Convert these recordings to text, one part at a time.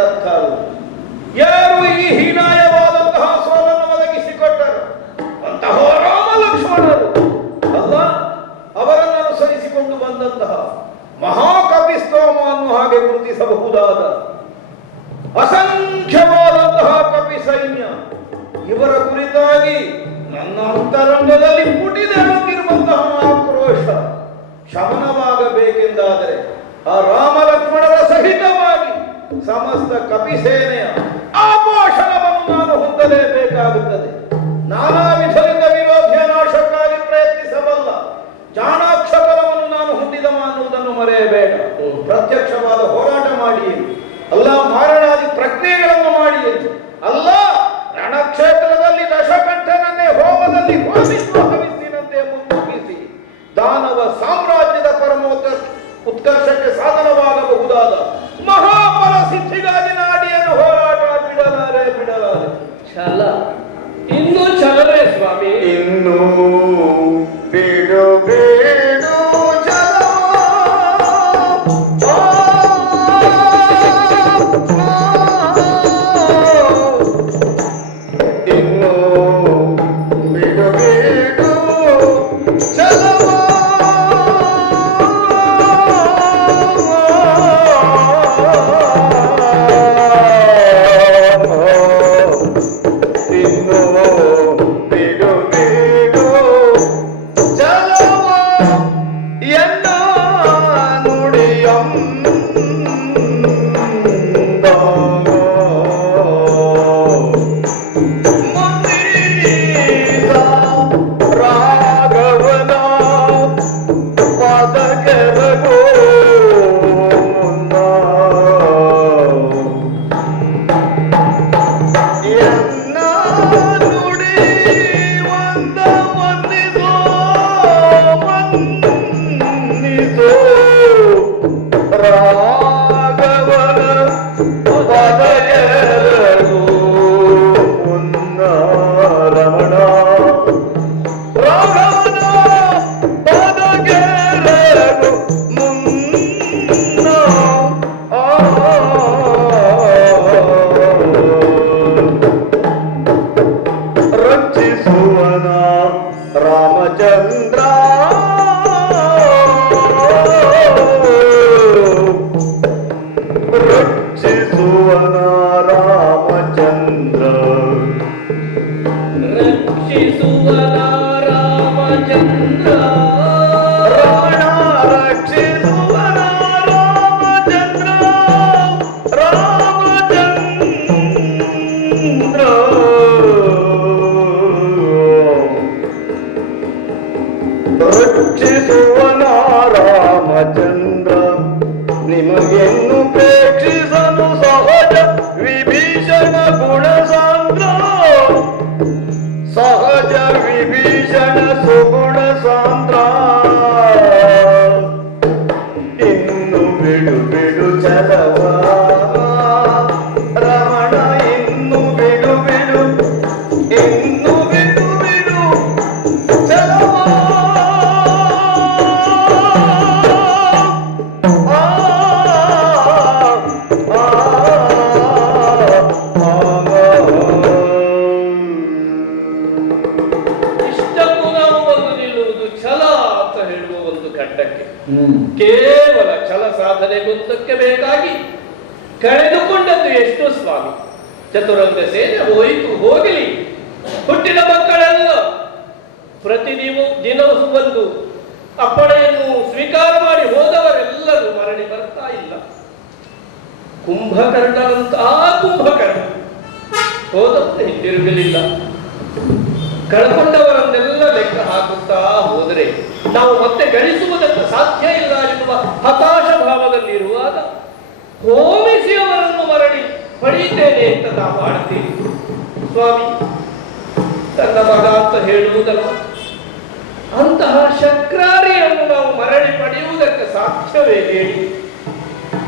ಎಂದರ್ಥ ಅಲ್ಲ. ಯಾರು ಈ ಹೀನಾಯವಾದಂತಹ ಸೋಲನ್ನು ಒದಗಿಸಿಕೊಟ್ಟರು? ಅಂತಹ ರಾಮ ಲಕ್ಷ್ಮಣರು ಅಲ್ಲ, ಅವರನ್ನು ಅನುಸರಿಸಿಕೊಂಡು ಬಂದಂತಹ ಮಹಾಕಪಿಸ್ತೋಮ ಅನ್ನುವ ಹಾಗೆ ಗುರುತಿಸಬಹುದಾದ ಅಸಂಖ್ಯವಾದಂತಹ ಕಪಿ ಸೈನ್ಯ, ಇವರ ಕುರಿತಾಗಿ ನನ್ನ ಅಂತರಂಗದಲ್ಲಿ ಪುಟಿದೆಳುತ್ತಿರುವಂತಹ ಆಕ್ರೋಶ ಶಮನವಾಗಬೇಕೆಂದಾದರೆ ಆ ರಾಮ ಲಕ್ಷ್ಮಣರ ಸಹಿತವಾಗಿ ಸಮಸ್ತ ಕಪಿಸೇನೆಯ ಆಪೋಷಣವನ್ನು ನಾನು ಹೊಂದಲೇಬೇಕಾಗುತ್ತದೆ. ನಾನಾ ವಿಧದಿಂದ ವಿರೋಧಿಯ ನಾಶಕ್ಕಾಗಿ ಪ್ರಯತ್ನಿಸಬಲ್ಲ ಚಾಣಾಕ್ಷಕರವನ್ನು ನಾನು ಹೊಂದಿದವ ಅನ್ನುವುದನ್ನು ಮರೆಯಬೇಡ. ಪ್ರತ್ಯಕ್ಷವಾದ ಹೋರಾಟ ಮಾಡಿ ಅಲ್ಲ, ಮಾರಣಾದಿ ಪ್ರಜ್ಞೆಗಳನ್ನು ಮಾಡಿ ಅಲ್ಲ, ರಣಕ್ಷೇತ್ರದಲ್ಲಿ ದಶಕಂಠನನ್ನೇ ಹೋಮದಲ್ಲಿ ಹೋಮಿಸುವ ಹವಿಸ್ಸಿನಂತೆ ಮುನ್ನುಗ್ಗಿಸಿ ದಾನವ ಸಾಮ್ರಾಜ್ಯದ ಉತ್ಕರ್ಷಕ್ಕೆ ಸಾಧನವಾಗಬಹುದಾದ ಮಹಾಫಲ ಸಿದ್ಧಿಗಾಗಿ ನಾಡಿಯನ್ನು ಹೋರಾಟ ಬಿಡಲಾರೆ. ಛಲ ಇನ್ನೂ ಛಲವೇ ಸ್ವಾಮಿ, ಇನ್ನೂ ಬಿಡು ಬೇಡು ಕೇವಲ ಛಲ ಸಾಧನೆಗೊಂದಕ್ಕೆ ಬೇಕಾಗಿ ಕಳೆದುಕೊಂಡದ್ದು ಎಷ್ಟು ಸ್ವಾಮಿ. ಚತುರಂಗ ಸೇನೆ ಹೋಯಿತು ಹೋಗಲಿ, ಹುಟ್ಟಿದ ಮಕ್ಕಳೆಲ್ಲ ದಿನವೂ ಬಂದು ಅಪ್ಪಣೆಯನ್ನು ಸ್ವೀಕಾರ ಮಾಡಿ ಹೋದವರೆಲ್ಲರೂ ಮರಳಿ ಬರ್ತಾ ಇಲ್ಲ. ಕುಂಭಕರ್ಣನಂತಹ ಕುಂಭಕರ್ಣ ಹೋದಂತೆ ಹಿಂದಿರುಗಲಿಲ್ಲ. ಕಳ್ಕೊಂಡವರನ್ನೆಲ್ಲ ಲೆಕ್ಕ ಹಾಕುತ್ತಾ ಹೋದರೆ ನಾವು ಮತ್ತೆ ಗಳಿಸುವುದಕ್ಕೆ ಸಾಧ್ಯ ಇಲ್ಲ ಎನ್ನುವ ಹತಾಶ ಭಾವದಲ್ಲಿರುವಾಗ ಹೋಮಿಸಿ ಅವರನ್ನು ಮರಳಿ ಪಡೆಯುತ್ತೇನೆ ಅಂತ ನಾವು ಮಾಡ್ತೀವಿ. ಸ್ವಾಮಿ ತನ್ನ ಮಗ ಅಂತ ಹೇಳುವುದಲ್ಲ, ಅಂತಹ ಶಕ್ರಾರಿಯನ್ನು ನಾವು ಮರಳಿ ಪಡೆಯುವುದಕ್ಕೆ ಸಾಧ್ಯವೇ ಹೇಳಿ?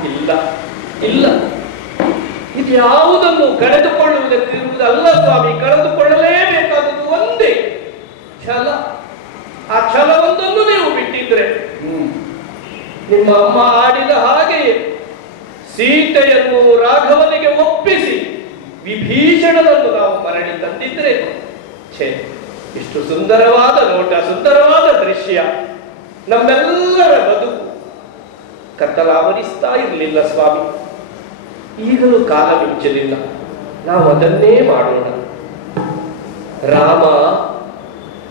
ಇಲ್ಲ ಇಲ್ಲ, ಇದು ಯಾವುದನ್ನು ಕಳೆದುಕೊಳ್ಳುವುದಕ್ಕಿರುವುದಲ್ಲ ಸ್ವಾಮಿ. ಕಳೆದುಕೊಳ್ಳಲೇಬೇಕಾದದ್ದು ಒಂದೇ ಛಲ. ಆ ಛಲವೊಂದನ್ನು ನೀವು ಬಿಟ್ಟಿದ್ರೆ ನಿಮ್ಮ ಅಮ್ಮ ಆಡಿದ ಹಾಗೆಯೇ ಸೀತೆಯನ್ನು ರಾಘವನಿಗೆ ಒಪ್ಪಿಸಿ ವಿಭೀಷಣನನ್ನು ನಾವು ಮರಳಿ ತಂದಿದ್ರೆ ಛೇ, ಇಷ್ಟು ಸುಂದರವಾದ ನೋಟ, ಸುಂದರವಾದ ದೃಶ್ಯ, ನಮ್ಮೆಲ್ಲರ ಬದುಕು ಕತ್ತಲಾವರಿಸ್ತಾ ಇರಲಿಲ್ಲ ಸ್ವಾಮಿ. ಈಗಲೂ ಕಾಲ ಮಿಂಚಲಿಲ್ಲ, ನಾವು ಅದನ್ನೇ ಮಾಡೋಣ. ರಾಮ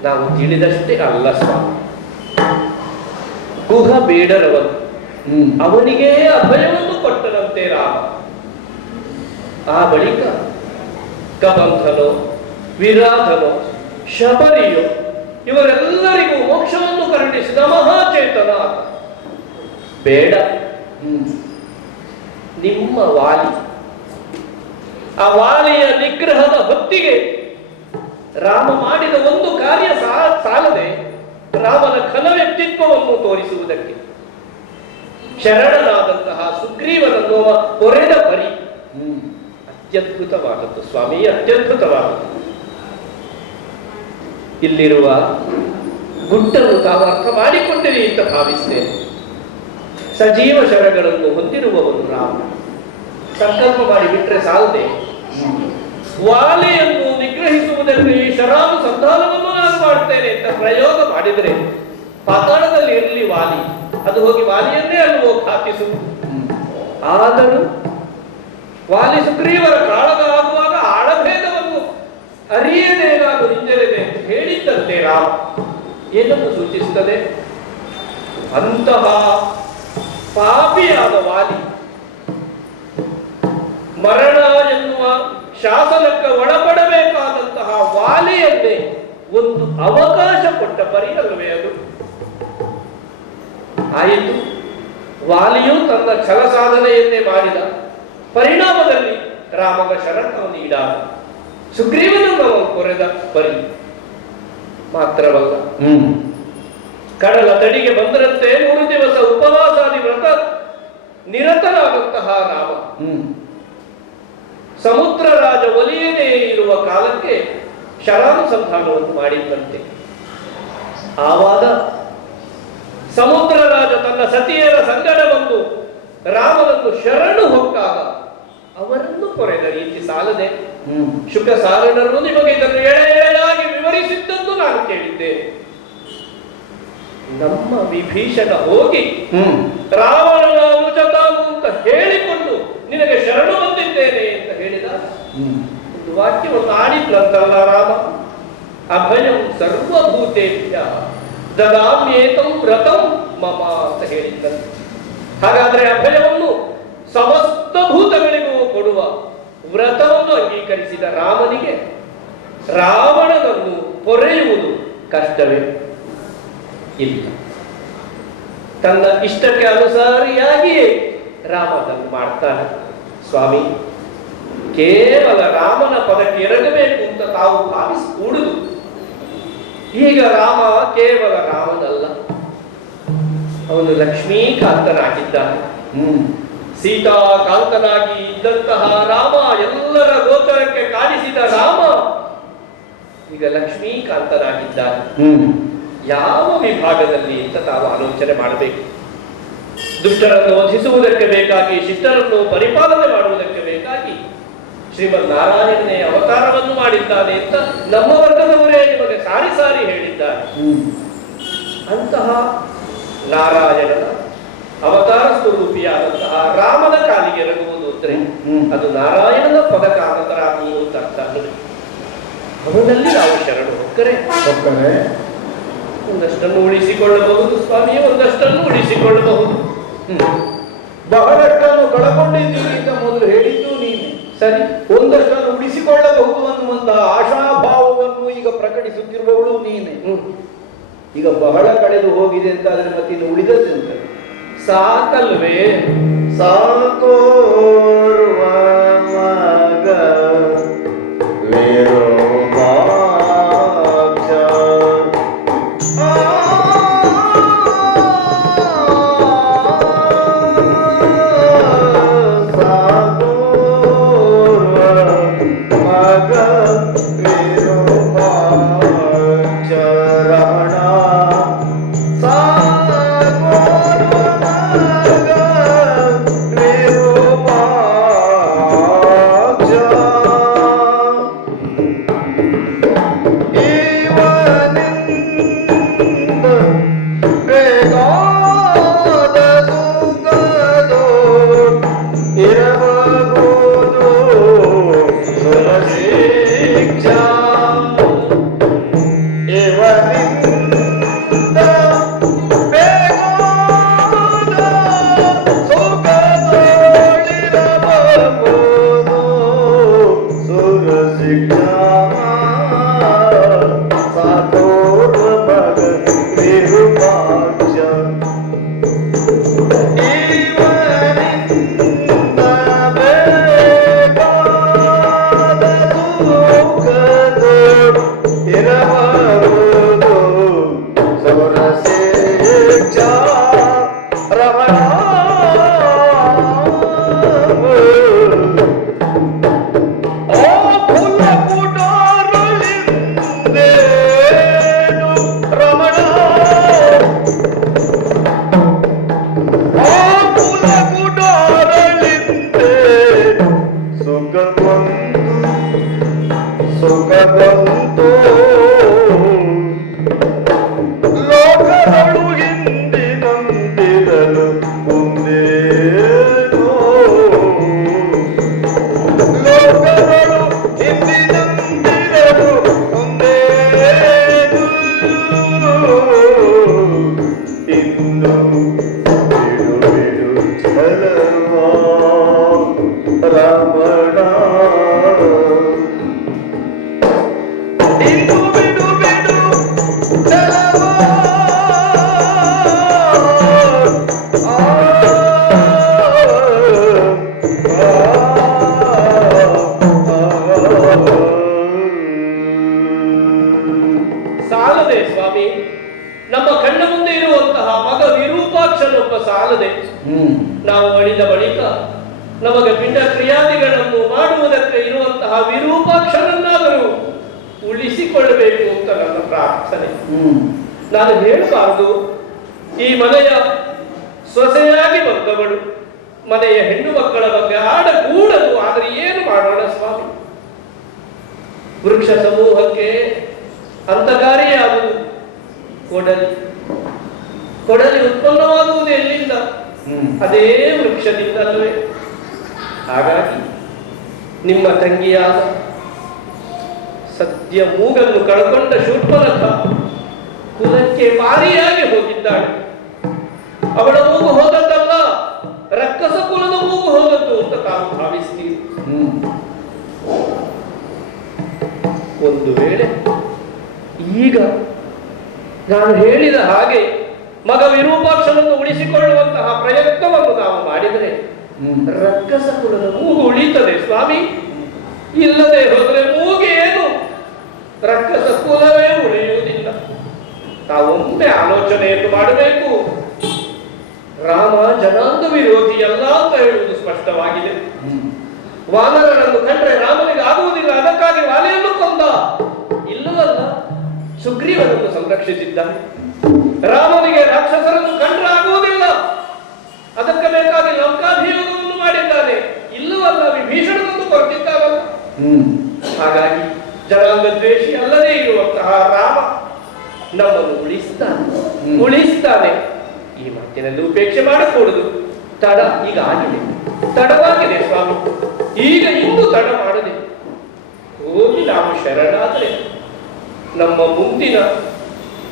ನಾವು ತಿಳಿದಷ್ಟೇ ಅಲ್ಲ ಸ್ವಾಮಿ, ಗುಹ ಬೇಡರವನು, ಅವನಿಗೇ ಅಭಯವನ್ನು ಕೊಟ್ಟನಂತೆ ರಾಮ. ಆ ಬಳಿಕ ಕಬಂಧನೋ, ವಿರಾಧನೋ, ಶಬರಿಯೋ ಇವರೆಲ್ಲರಿಗೂ ಮೋಕ್ಷವನ್ನು ಕರುಣಿಸಿದ ಮಹಾಚೇತನ ಆತ. ಬೇಡ, ನಿಮ್ಮ ವಾಲಿ, ಆ ವಾಲಿಯ ನಿಗ್ರಹದ ಹೊತ್ತಿಗೆ ರಾಮ ಮಾಡಿದ ಒಂದು ಕಾರ್ಯ ಸಾಲದೆ ರಾಮನ ಘನ ವ್ಯಕ್ತಿತ್ವವನ್ನು ತೋರಿಸುವುದಕ್ಕೆ ಶರಣನಾದಂತಹ ಸುಗ್ರೀವನನ್ನು ಹೊರೆದ ಪರಿ ಅತ್ಯದ್ಭುತವಾದದ್ದು ಸ್ವಾಮಿ, ಅತ್ಯದ್ಭುತವಾದದ್ದು. ಇಲ್ಲಿರುವ ಗುಟ್ಟನ್ನು ತಾವು ಅರ್ಥ ಮಾಡಿಕೊಂಡಿರಿ ಅಂತ ಭಾವಿಸ್ತೇನೆ. ಸಜೀವ ಶರಗಳನ್ನು ಹೊಂದಿರುವವನು ರಾಮ. ಸಂಕಲ್ಪ ಮಾಡಿಬಿಟ್ರೆ ಸಾಲದೆ ವಾಲಿಯನ್ನು ನಿಗ್ರಹಿಸುವುದಕ್ಕೆ ಈ ಶರಾನು ಸಂಧಾನವನ್ನು ನಾನು ಮಾಡ್ತೇನೆ ಅಂತ ಪ್ರಯೋಗ ಮಾಡಿದರೆ ಪಾತಾಳದಲ್ಲಿ ಇರಲಿ ವಾಲಿ, ಅದು ಹೋಗಿ ವಾಲಿಯನ್ನೇ ಅಲ್ಲವೋ ಖಾತಿಸು. ಆದರೂ ವಾಲಿ ಸುಗ್ರೀವರ ಕಾಳಗ ಆಗುವಾಗ ಆಳಭೇದವನ್ನು ಅರಿಯದೆ ನಾನು ಹಿಂಜರಿದೆ ಅಂತ ಹೇಳಿದ್ದಂತೆ ರಾಮ. ಏನನ್ನು ಸೂಚಿಸುತ್ತದೆ? ಅಂತಹ ಪಾಪಿಯಾದ ವಾಲಿ ಮರಣ ಎನ್ನುವ ಶಾಸನಕ್ಕೆ ಒಳಪಡಬೇಕಾದಂತಹ ವಾಲಿಯನ್ನೇ ಒಂದು ಅವಕಾಶ ಕೊಟ್ಟ ಪರಿಯಲ್ಲವೇ ಅದು? ಆಯಿತು, ವಾಲಿಯು ತನ್ನ ಛಲ ಸಾಧನೆಯನ್ನೇ ಮಾಡಿದ. ಪರಿಣಾಮದಲ್ಲಿ ರಾಮನ ಶರಣವನ್ನೀಡಾದ, ಸುಗ್ರೀವನನ್ನು ಅವನು ಕೊರೆದ ಪರಿ ಮಾತ್ರವಲ್ಲ, ಕಡಲ ತಡಿಗೆ ಬಂದರಂತೆ 3 ದಿವಸ ಉಪವಾಸಾದಿ ವ್ರತ ನಿರತನಾದಂತಹ ರಾಮ ಸಮುದ್ರ ರಾಜ ಒಲಿಯದೇ ಇರುವ ಕಾಲಕ್ಕೆ ಶರಾನುಸಂಧಾನವನ್ನು ಮಾಡಿದ್ದಂತೆ. ಆವಾಗ ಸಮುದ್ರ ರಾಜ ತನ್ನ ಸತಿಯರ ಸಂಗಡ ಬಂದು ರಾಮನನ್ನು ಶರಣು ಹೊಕ್ಕಾಗ ಅವರನ್ನು ಕೊರೆದ ರೀತಿ ಸಾಲದೆ ಶುಕ ಸಾರಣರು ನಿಮಗೆ ಇದನ್ನು ಎಳೆ ಎಳೆಯಾಗಿ ವಿವರಿಸಿದ್ದನ್ನು ನಾನು ಕೇಳಿದ್ದೇನೆ. ನಮ್ಮ ವಿಭೀಷಣ ಹೋಗಿ ರಾವಣನ ಅನುಜತಾನು ಅಂತ ಹೇಳಿಕೊಂಡು ನಿನಗೆ ಶರಣು ಬಂದಿದ್ದೇನೆ ಅಂತ ಹೇಳಿದ ಒಂದು ವಾಕ್ಯವನ್ನು ಆಡಿದ್ರಂತಲ್ಲ ರಾಮ. ಅಭಯಂ ಸರ್ವಭೂತೇಭ್ಯ ದದಾಮ್ಯೇತಂ ವ್ರತಂ ಮಮ ಅಂತ ಹೇಳಿದ್ದಂತೆ. ಹಾಗಾದ್ರೆ ಅಭಯವನ್ನು ಸಮಸ್ತ ಭೂತಗಳಿಗೂ ಕೊಡುವ ವ್ರತವನ್ನು ಅಂಗೀಕರಿಸಿದ ರಾಮನಿಗೆ ರಾವಣನನ್ನು ಪೊರೆಯುವುದು ಕಷ್ಟವೇ? ಇಲ್ಲ. ತನ್ನ ಇಷ್ಟಕ್ಕೆ ಅನುಸಾರಿಯಾಗಿಯೇ ರಾಮ ಅದನ್ನು ಮಾಡ್ತಾನೆ. ಸ್ವಾಮಿ, ಕೇವಲ ರಾಮನ ಪದಕ್ಕೆ ಎರಗಬೇಕು ಅಂತ ತಾವು ಭಾವಿಸಿಕೂಡುದು. ಈಗ ರಾಮ ಕೇವಲ ರಾಮನಲ್ಲ, ಅವನು ಲಕ್ಷ್ಮೀಕಾಂತನಾಗಿದ್ದಾನೆ. ಸೀತಾಕಾಂತನಾಗಿ ಇದ್ದಂತಹ ರಾಮ, ಎಲ್ಲರ ಗೋಚರಕ್ಕೆ ಕಾಣಿಸಿದ ರಾಮ ಈಗ ಲಕ್ಷ್ಮೀಕಾಂತನಾಗಿದ್ದಾನೆ. ಯಾವ ವಿಭಾಗದಲ್ಲಿ ಅಂತ ತಾವು ಆಲೋಚನೆ ಮಾಡಬೇಕು. ದುಷ್ಟರನ್ನು ವಧಿಸುವುದಕ್ಕೆ ಬೇಕಾಗಿ, ಶಿಷ್ಟರನ್ನು ಪರಿಪಾಲನೆ ಮಾಡುವುದಕ್ಕೆ ಬೇಕಾಗಿ ಶ್ರೀಮನ್ನಾರಾಯಣನೇ ಅವತಾರವನ್ನು ಮಾಡಿದ್ದಾನೆ ಅಂತ ನಮ್ಮ ವರ್ಗದವರೇ ನಿಮಗೆ ಸಾರಿ ಸಾರಿ ಹೇಳಿದ್ದಾರೆ. ಅಂತಹ ನಾರಾಯಣನ ಅವತಾರ ಸ್ವರೂಪಿಯಾದಂತಹ ರಾಮನ ಕಾಲಿಗೆ ಎರಗುವುದು ಅಂದ್ರೆ ಅದು ನಾರಾಯಣನ ಪದಕಾನತರಾಗಿ ಅಂತ ಅರ್ಥ. ಅವನಲ್ಲಿ ನಾವು ಶರಣು ಹೊಕ್ಕರೆ ಒಂದಷ್ಟನ್ನು ಉಳಿಸಿಕೊಳ್ಳಬಹುದು ಸ್ವಾಮಿ, ಒಂದಷ್ಟನ್ನು ಉಳಿಸಿಕೊಳ್ಳಬಹುದು. ಬಹಳಷ್ಟನ್ನು ಕಳಕೊಂಡಿದ್ದೀವಿ ಅಂತ ಮೊದಲು ಹೇಳಿದ್ದು ನೀನು. ಸರಿ, ಒಂದಷ್ಟನ್ನು ಉಳಿಸಿಕೊಳ್ಳಬಹುದು ಅನ್ನುವಂತಹ ಆಶಾಭಾವವನ್ನು ಈಗ ಪ್ರಕಟಿಸುತ್ತಿರುವವಳು ನೀನೆ. ಈಗ ಬಹಳ ಕಳೆದು ಹೋಗಿದೆ ಅಂತ ಆದ್ರೆ ಮತ್ತೆ ಇದು ಉಳಿದದ್ದಂತ ಸಾಕಲ್ವೇ? ಸಾಕೋರ್ವ ಮಗ ಸಾಲದೆ ಸ್ವಾಮಿ, ನಮ್ಮ ಕಣ್ಣ ಮುಂದೆ ಇರುವಂತಹ ಮಗ ವಿರೂಪಾಕ್ಷನೊಬ್ಬ ಸಾಲದೆ. ನಾವು ಅಳಿದ ಬಳಿಕ ನಮಗೆ ಪಿಂಡ ಕ್ರಿಯಾದಿಗಳನ್ನು ಮಾಡುವುದಕ್ಕೆ ಇರುವಂತಹ ವಿರೂಪಾಕ್ಷರನ್ನಾದರೂ ಉಳಿಸಿಕೊಳ್ಳಬೇಕು ಅಂತ ನನ್ನ ಪ್ರಾರ್ಥನೆ. ನಾನು ಹೇಳಬಾರದು, ಈ ಮನೆಯ ಸೊಸೆಯಾಗಿ ಬಂದವಳು ಮನೆಯ ಹೆಣ್ಣು ಮಕ್ಕಳ ಬಗ್ಗೆ ಆಡಕೂಡದು. ಆದರೆ ಏನು ಮಾಡೋಣ ಸ್ವಾಮಿ, ವೃಕ್ಷ ಸಮೂಹಕ್ಕೆ ಅಂತಗಾರಿಯಾಗುವುದು ಕೊಡಲಿ. ಕೊಡಲಿ ಉತ್ಪನ್ನವಾಗುವುದು ಎಲ್ಲಿಂದ? ಅದೇ ವೃಕ್ಷದಿಂದಲ್ವೇ. ಹಾಗಾಗಿ ನಿಮ್ಮ ತಂಗಿಯಾದ ಸದ್ಯ ಮೂಗನ್ನು ಕಳ್ಕೊಂಡ ಶೂರ್ಪನಖ ಕುಲಕ್ಕೆ ಮಾರಿಯಾಗಿ ಹೋಗಿದ್ದಾಳೆ. ಅವಳ ಮೂಗು ಹೋದದ್ದಲ್ಲ, ರಕ್ಕಸ ಕುಲದ ಮೂಗು ಹೋದದ್ದು ಅಂತ ತಾವು ಭಾವಿಸ್ತೀವಿ. ಒಂದು ವೇಳೆ ಈಗ ನಾನು ಹೇಳಿದ ಹಾಗೆ ಮಗ ವಿರೂಪಾಕ್ಷನನ್ನು ಉಳಿಸಿಕೊಳ್ಳುವಂತಹ ಪ್ರಯತ್ನವನ್ನು ನಾವು ಮಾಡಿದರೆ ರಕ್ಕಸ ಕುಲದ ಮೂಗು ಉಳಿತದೆ ಸ್ವಾಮಿ. ಇಲ್ಲದೆ ಹೋದರೆ ಮೂಗೇನು, ರಕ್ಕಸ ಕುಲವೇ ಉಳಿಯುವುದಿಲ್ಲ. ತಾವೊಮ್ಮೆ ಆಲೋಚನೆಯನ್ನು ಮಾಡಬೇಕು. ರಾಮ ಜನಾಂಗ ವಿರೋಧಿ ಅಲ್ಲ ಅಂತ ಹೇಳುವುದು ಸ್ಪಷ್ಟವಾಗಿದೆ. ವಾನರರನ್ನು ಕಂಡ್ರೆ ರಾಮನಿಗೆ ಆಗುವುದಿಲ್ಲ, ಅದಕ್ಕಾಗಿ ವಾಲಿಯನ್ನು ಕೊಂದ. ಇಲ್ಲವಲ್ಲ, ಸುಗ್ರೀವನನ್ನು ಸಂರಕ್ಷಿಸಿದ್ದಾನೆ. ರಾಮನಿಗೆ ರಾಕ್ಷಸರನ್ನು ಕಂಡ್ರೆ ಆಗುವುದಿಲ್ಲ, ಅದಕ್ಕೆ ಬೇಕಾಗಿ ಲಂಕಾಭಿಯೋಗವನ್ನು ಮಾಡಿದ್ದಾನೆ. ಇಲ್ಲವಲ್ಲ, ವಿಭೀಷಣನನ್ನು ಕೊಟ್ಟಿದ್ದಾನಲ್ಲ. ಹಾಗಾಗಿ ಜನಾಂಗ ದ್ವೇಷಿ ಅಲ್ಲದೆ ಇರುವಂತಹ ರಾಮ ನಮ್ಮನ್ನು ಉಳಿಸ್ತಾನೆ. ಈ ಮಾತಿನಲ್ಲಿ ಉಪೇಕ್ಷೆ ಮಾಡಕೂಡದು. ತಡ ಈಗ ಆಗಿದೆ, ತಡವಾಗಿದೆ ಸ್ವಾಮಿ. ಈಗ ಇನ್ನೂ ತಡ ಮಾಡದೆ ಹೋಗಿ ನಾವು ಶರಣಾದರೆ ನಮ್ಮ ಮುಂದಿನ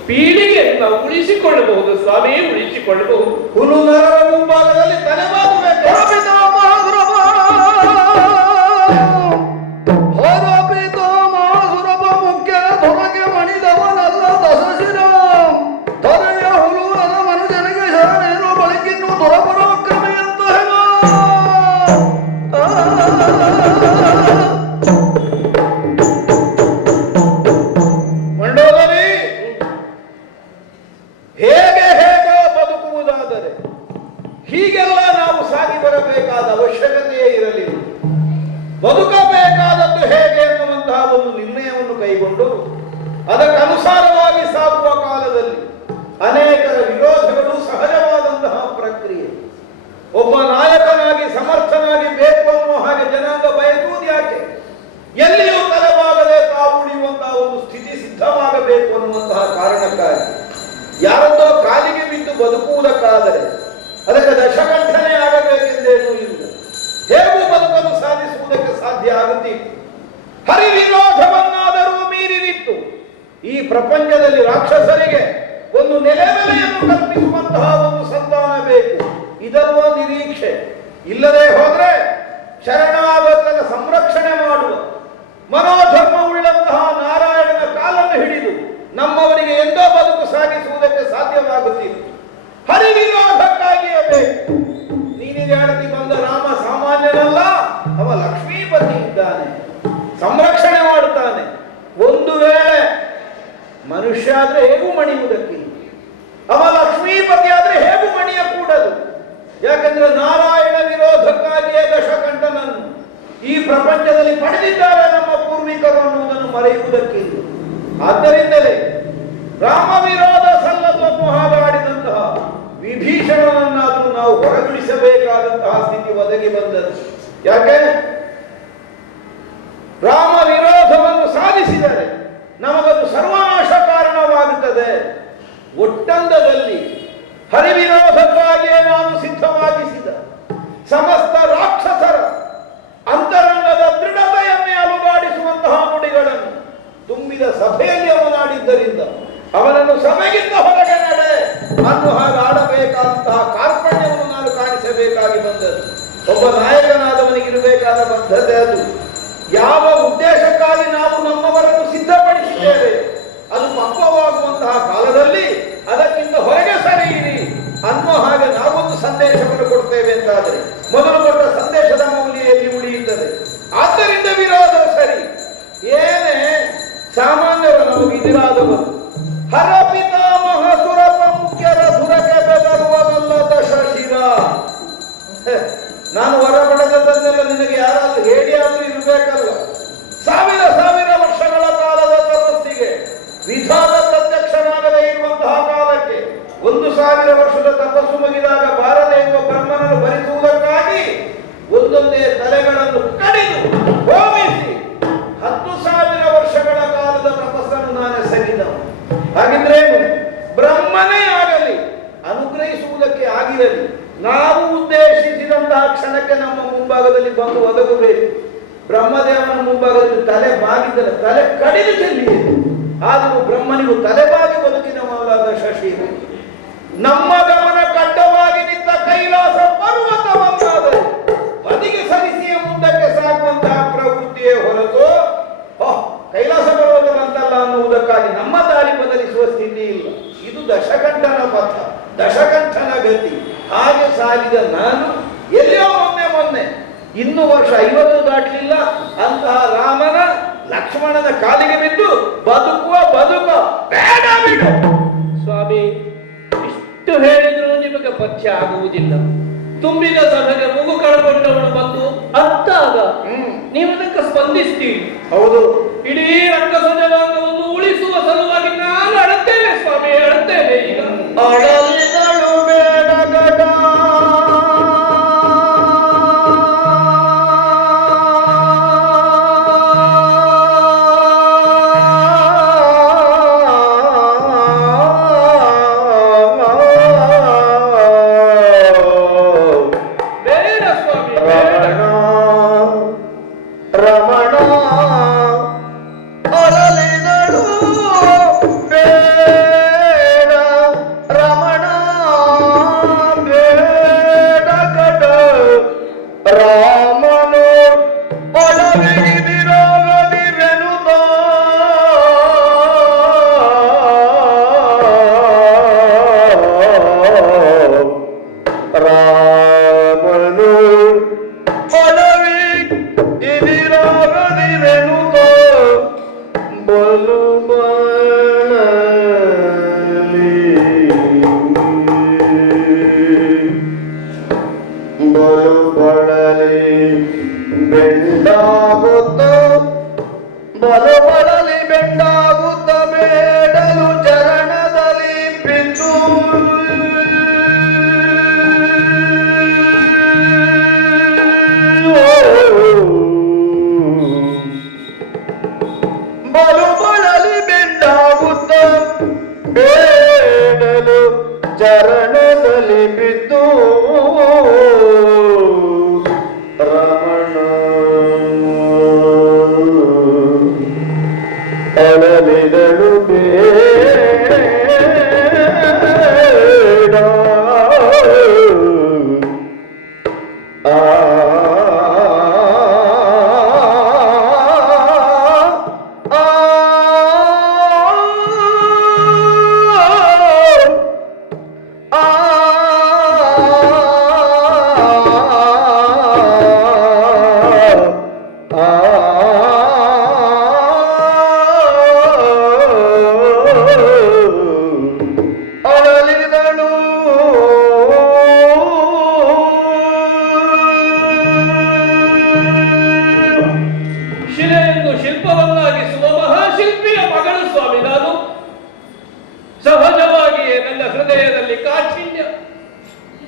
ಪೀಳಿಗೆ ನಾವು ಉಳಿಸಿಕೊಳ್ಳಬಹುದು ಸ್ವಾಮಿ, ಉಳಿಸಿಕೊಳ್ಳಬಹುದು. ಹುಲುನರರ ಮುಂಭಾಗದಲ್ಲಿ ತಲೆಬಾಗಬೇಕು. ಹೀಗೆಲ್ಲ ನಾವು ಸಾಗಿ ಬರಬೇಕಾದ ಅವಶ್ಯಕತೆಯೇ ಇರಲಿಲ್ಲ. ಬದುಕಬೇಕಾದದ್ದು ಹೇಗೆ ಎನ್ನುವಂತಹ ಒಂದು ನಿರ್ಣಯವನ್ನು ಕೈಗೊಂಡು ಅದಕ್ಕನುಸಾರವಾಗಿ ಸಾಗುವ ಕಾಲದಲ್ಲಿ ಅನೇಕರ ವಿರೋಧಗಳು ಸಹಜವಾದಂತಹ ಪ್ರಕ್ರಿಯೆ. ಒಬ್ಬ ನಾಯಕನಾಗಿ ಸಮರ್ಥನಾಗಿ ಬೇಕು ಅನ್ನುವ ಹಾಗೆ ಜನಾಂಗ ಬಯಸುವುದು ಯಾಕೆ? ಎಲ್ಲಿಯೂ ತಲೆಬಾಗದೆ ತಾವು ಉಳಿಯುವಂತಹ ಒಂದು ಸ್ಥಿತಿ ಸಿದ್ಧವಾಗಬೇಕು ಅನ್ನುವಂತಹ ಕಾರಣಕ್ಕಾಗಿ ಯಾರೊಂದೋ ಕಾಲಿಗೆ ಬಿದ್ದು ಬದುಕುವುದಕ್ಕಾದರೆ ಅದಕ್ಕೆ ದಶಕಂಠನೆ ಆಗಬೇಕೆಂದೇನೂ ಇಲ್ಲ. ಹೇಗೂ ಬದುಕನ್ನು ಸಾಧಿಸುವುದಕ್ಕೆ ಸಾಧ್ಯ ಆಗುತ್ತಿತ್ತು. ಹರಿವಿರೋಧವನ್ನಾದರೂ ಮೀರಿನಿತ್ತು. ಈ ಪ್ರಪಂಚದಲ್ಲಿ ರಾಕ್ಷಸರಿಗೆ ಒಂದು ನೆಲೆಬೆಲೆಯನ್ನು ಕಲ್ಪಿಸುವಂತಹ ಒಂದು ಸಂತಾನ ಬೇಕು. ಇದರುವ ನಿರೀಕ್ಷೆ. ಇಲ್ಲದೆ ಹೋದ್ರೆ ಶರಣಾಗತರ ಸಂರಕ್ಷಣೆ ಮಾಡುವ ಮನೋಧರ್ಮವುಳ್ಳಂತಹ ನಾರಾಯಣನ ಕಾಲನ್ನು ಹಿಡಿದು ನಮ್ಮವರಿಗೆ ಎಂದೋ ಬದುಕು ಸಾಗಿಸುವುದಕ್ಕೆ ಸಾಧ್ಯವಾಗುತ್ತಿಲ್ಲ. ಹರಿವಿರೋಧಕ್ಕಾಗಿಯೇ ಬೇಕು. ನೀನಿಗೆ ಹೇಳ್ತಿ ಬಂದ ರಾಮ ಸಾಮಾನ್ಯನಲ್ಲ, ಅವ ಲಕ್ಷ್ಮೀಪತಿ ಇದ್ದಾನೆ, ಸಂರಕ್ಷಣೆ ಮಾಡುತ್ತಾನೆ. ಒಂದು ವೇಳೆ ಮನುಷ್ಯ ಆದ್ರೆ ಹೇಗೂ ಮಣಿಯುವುದಕ್ಕಿಲ್ಲ, ಅವ ಲಕ್ಷ್ಮೀಪತಿ ಆದ್ರೆ ಹೇಗೂ ಮಣಿಯ ಕೂಡದು. ಯಾಕಂದ್ರೆ ನಾರಾಯಣ ವಿರೋಧಕ್ಕಾಗಿಯೇ ದಶಕಂಠನನ್ನು ಈ ಪ್ರಪಂಚದಲ್ಲಿ ಪಡೆದಿದ್ದಾರೆ ನಮ್ಮ ಪೂರ್ವಿಕರು ಅನ್ನುವುದನ್ನು ಮರೆಯುವುದಕ್ಕಿಲ್ಲ. ಆದ್ದರಿಂದಲೇ ರಾಮ ವಿರೋಧ ಸಲ್ಲದನ್ನು ಹಾಗಾಡಿದಂತಹ ವಿಭೀಷಣನನ್ನಾದರೂ ನಾವು ಹೊರಗಿಳಿಸಬೇಕಾದಂತಹ ಸ್ಥಿತಿ ಒದಗಿ ಬಂದದ್ದು. ಯಾಕೆ? ರಾಮ ವಿರೋಧವನ್ನು ಸಾಧಿಸಿದರೆ ನಮಗದು ಸರ್ವನಾಶ ಕಾರಣವಾಗುತ್ತದೆ. ಒಟ್ಟಂದದಲ್ಲಿ ಹರಿವಿರೋಧಕ್ಕಾಗಿಯೇ ನಾನು ಸಿದ್ಧವಾಗಿಸಿದ ಸಮಸ್ತ ರಾಕ್ಷಸರ ಅಂತರಂಗದ ದೃಢತೆಯನ್ನೇ ಅಲುಗಾಡಿಸುವಂತಹ ನುಡಿಗಳನ್ನು ತುಂಬಿದ ಸಭೆಯಲ್ಲಿ ಅವನಾಡಿದ್ದರಿಂದ ಅವನನ್ನು ಸಭೆಗಿಂತ ಹೊರಗೆ ನಡೆ ಅನ್ನೋ ಹಾಗೆ ಆಡಬೇಕಾದಂತಹ ಕಾರ್ಪಣ್ಯವನ್ನು ನಾನು ಕಾಣಿಸಬೇಕಾಗಿ ಬಂದದ್ದು. ಒಬ್ಬ ನಾಯಕನಾದವನಿಗಿರಬೇಕಾದ ಬದ್ಧತೆ ಅದು. ಯಾವ ಉದ್ದೇಶಕ್ಕಾಗಿ ನಾವು ನಮ್ಮವರನ್ನು ಸಿದ್ಧಪಡಿಸಿದ್ದೇವೆ ಅದು ಪಕ್ವವಾಗುವಂತಹ ಕಾಲದಲ್ಲಿ ಅದಕ್ಕಿಂತ ಹೊರಗೆ ಸರಿಯಿರಿ ಅನ್ನೋ ಹಾಗೆ ನಾವೊಂದು ಸಂದೇಶವನ್ನು ಕೊಡ್ತೇವೆ ಅಂತಾದರೆ ಮೊದಲು ಕೊಟ್ಟ ಸಂದೇಶದ ಮೌಲ್ಯ ಎಲ್ಲಿ ಉಳಿಯುತ್ತದೆ? ಆದ್ದರಿಂದ ವಿರೋಧ ಸರಿ. ಏನೇ ಸಾಮಾನ್ಯರು ನಮಗೆ ಇದಿರಾದವರು ಹರ ಪಿತಾಮಹ ಸುರಪ ಮುಖ್ಯರ ಸುರಕ್ಕೆ ಬೆದರುವನಲ್ಲದ ಶಶಿರ. ನಾನು ಹೊರ ಪಡೆದದ್ದನ್ನೆಲ್ಲ ನಿನಗೆ ಯಾರಾದ್ರೂ ಹೇಳಿಯಾದ್ರೂ ಇರಬೇಕಲ್ಲ. ಸಾವಿರ ಸಾವಿರ ವರ್ಷಗಳ ಕಾಲದ ತಪಸ್ಸಿಗೆ ವಿಧಾನ ಪ್ರತ್ಯಕ್ಷನಾಗದೇ ಇರುವಂತಹ ಕಾಲಕ್ಕೆ 1000 ವರ್ಷದ ತಪಸ್ಸು ಮುಗಿದಾಗ ಬಾರದೆ ಇರುವ ಬ್ರಹ್ಮನನ್ನು ಭರಿಸುವುದಕ್ಕಾಗಿ ಒಂದೊಂದೇ ತಲೆಗಳನ್ನು ಕಡಿದು ಹೋಮಿಸಿ 10,000 ವರ್ಷಗಳ ಕಾಲದ ತಪಸ್ಸನ್ನು ನಾನೇ ಸಗಿದವ. ಹಾಗಿದ್ರೇನು? ಬ್ರಹ್ಮನೇ ಆಗಲಿ ಅನುಗ್ರಹಿಸುವುದಕ್ಕೆ ಆಗಿರಲಿ ನಾವು ಉದ್ದೇಶಿಸಿದಂತಹ ಕ್ಷಣಕ್ಕೆ ನಮ್ಮ ಮುಂಭಾಗದಲ್ಲಿ ಬಂದು ಒದಗಬೇಕು. ಬ್ರಹ್ಮದೇವನ ಮುಂಭಾಗದಲ್ಲಿ ತಲೆ ಬಾಗಿದ್ದಲ್ಲ, ತಲೆ ಕಡಿದು ಚೆಲ್ಲಿದೆ. ಆದರೂ ಬ್ರಹ್ಮನಿಗೂ ತಲೆಬಾಗಿ ಬದುಕಿನವನಾದ ಶಶಿ ನಮ್ಮ ಗಮನ ಕಡ್ಡವಾಗಿ ನಿಂತ ಕೈಲಾಸ ಪರ್ವತವನ್ನಾದರೆ ಬದಿಗೆ ಸರಿಸಿಯ ಮುಂದಕ್ಕೆ ಸಾಗುವಂತಹ ಪ್ರವೃತ್ತಿಯೇ ಹೊರತು ಕೈಲಾಸ ಪರ್ವತವಂತಲ್ಲ ಅನ್ನುವುದಕ್ಕಾಗಿ ನಮ್ಮ ದಾರಿ ಬದಲಿಸುವ ಸ್ಥಿತಿ ಇಲ್ಲ. ಇದು ದಶಕಂಠನ ಪಥ, ದಶಕಂಠನ ಗತಿ. ಹಾಗೆ ಸಾಗಿದ ನಾನು ಎಲ್ಲಿಯೋ ಮೊನ್ನೆ ಇನ್ನೂ ವರ್ಷ 50 ದಾಟಲಿಲ್ಲ ಅಂತಹ ರಾಮನ ಲಕ್ಷ್ಮಣನ ಕಾಲಿಗೆ ಬಿದ್ದು ಬದುಕುವ ಬದುಕ ಬೇಡ ಬಿಡು. ಸ್ವಾಮಿ, ಇಷ್ಟು ಹೇಳಿದ್ರು ನಿಮಗೆ ಪಥ್ಯ ಆಗುವುದಿಲ್ಲ. ತುಂಬಿದ ಸಭೆಗೆ ಮೂಗು ಕಳ್ಕೊಂಡವನು ಬಂದು ಅತ್ತಾಗ ನೀವು ಅದಕ್ಕೆ ಸ್ಪಂದಿಸ್ತೀರಿ. ಹೌದು, ಇಡೀ ರಂಗಸ ಜನಾಂಗವನ್ನು ಉಳಿಸುವ ಸಲುವಾಗಿ ನಾನು ಅಳುತ್ತೇನೆ ಸ್ವಾಮಿ, ಅಳುತ್ತೇನೆ. ಈಗ ಅಳಲಿದಳು ಬೇಡ ಗಡ ಬಲಬಳಲಿ ಬೆಂಡಾಗುತ್ತ ಬೇಡಲು ಚರಣದಲ್ಲಿ ಬಿದ್ದು ಬಲಬಳಲಿ ಬೆಂಡಾಗುತ್ತ ಬೇಡಲು ಚರಣದಲ್ಲಿ ಬಿದ್ದು ಅಳಲಿದಳು ಬೇಡ ಆ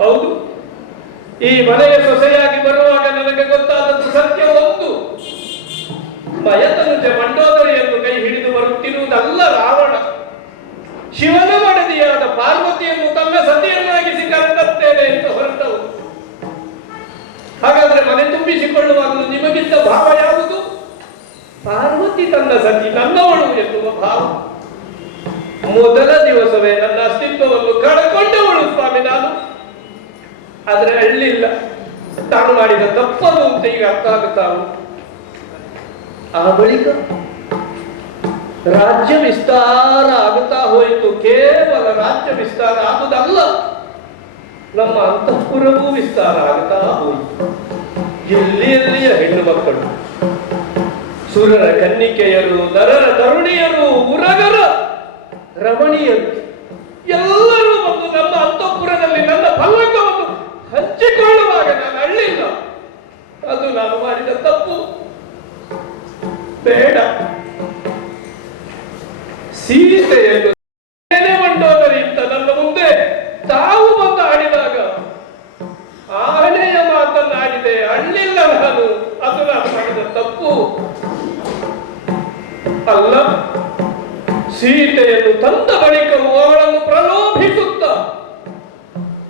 ಹೌದು, ಈ ಮನೆಯ ಸೊಸೆಯಾಗಿ ಬರುವಾಗ ನನಗೆ ಗೊತ್ತಾದದ್ದು ಸತ್ಯ ಒಂದು. ಮಯತನುಜ ಮಂಡೋದರಿಯನ್ನು ಕೈ ಹಿಡಿದು ಬರುತ್ತಿರುವುದಲ್ಲ ರಾವಣ, ಶಿವನ ಮಡದಿಯಾದ ಪಾರ್ವತಿಯನ್ನು ತನ್ನ ಸತಿಯನ್ನಾಗಿಸಿ ಕರೆತರ್ತೇನೆ ಅಂತ ಹೊರಟವು. ಹಾಗಾದ್ರೆ ಮನೆ ತುಂಬಿಸಿಕೊಳ್ಳುವಾಗಲೂ ನಿಮಗಿದ್ದ ಭಾವ ಯಾವುದು? ಪಾರ್ವತಿ ತನ್ನ ಸತಿ, ನನ್ನವಳು ಎನ್ನುವ ಭಾವ. ಮೊದಲ ದಿವಸವೇ ನನ್ನ ಅಸ್ತಿತ್ವವನ್ನು ಕಳಕೊಂಡವಳು ಸ್ವಾಮಿ ನಾನು. ಆದ್ರೆ ಅಳ್ಳಿಲ್ಲ, ತಾನು ಮಾಡಿದ ತಪ್ಪದು ಅಂತ ಈಗ ಅರ್ಥ ಆಗುತ್ತಾ ಉಂಟು. ಆ ಬಳಿಕ ರಾಜ್ಯ ವಿಸ್ತಾರ ಆಗುತ್ತಾ ಹೋಯಿತು. ಕೇವಲ ರಾಜ್ಯ ವಿಸ್ತಾರ ಆಗುವುದಲ್ಲ, ನಮ್ಮ ಅಂತಃಪುರವೂ ವಿಸ್ತಾರ ಆಗುತ್ತಾ ಹೋಯಿತು. ಎಲ್ಲಿಯ ಹೆಣ್ಣು ಮಕ್ಕಳು, ಸುರರ ಕನ್ನಿಕೆಯರು, ನರರ ತರುಣಿಯರು, ಉರಗರ ರಮಣೀಯರು ಎಲ್ಲರೂ ಬಂದು ನಮ್ಮ ಅಂತಃಪುರದಲ್ಲಿ ನನ್ನ ಪಲ್ಲಕ್ಕವನ್ನು ಹಂಚಿಕೊಳ್ಳುವಾಗ ನಾನು ಅಳ್ಳಿಲ್ಲ. ಅದು ನಾನು ಮಾಡಿದ ತಪ್ಪು. ಬೇಡ, ಸೀತೆಯನ್ನು ಮಂಡೋದರಿ ಅಂತ ನನ್ನ ಮುಂದೆ ತಾವು ಬಂದು ಆಡಿದಾಗ ಆಣೆಯ ಮಾತನ್ನಾಡಿದೆ, ಅಳ್ಳಿಲ್ಲ ನಾನು. ಅದು ನಾನು ಮಾಡಿದ ತಪ್ಪು ಅಲ್ಲ. ಸೀತೆಯನ್ನು ತಂದ ಬಳಿಕವೂ ಅವಳನ್ನು ಪ್ರಲೋಭಿಸುತ್ತ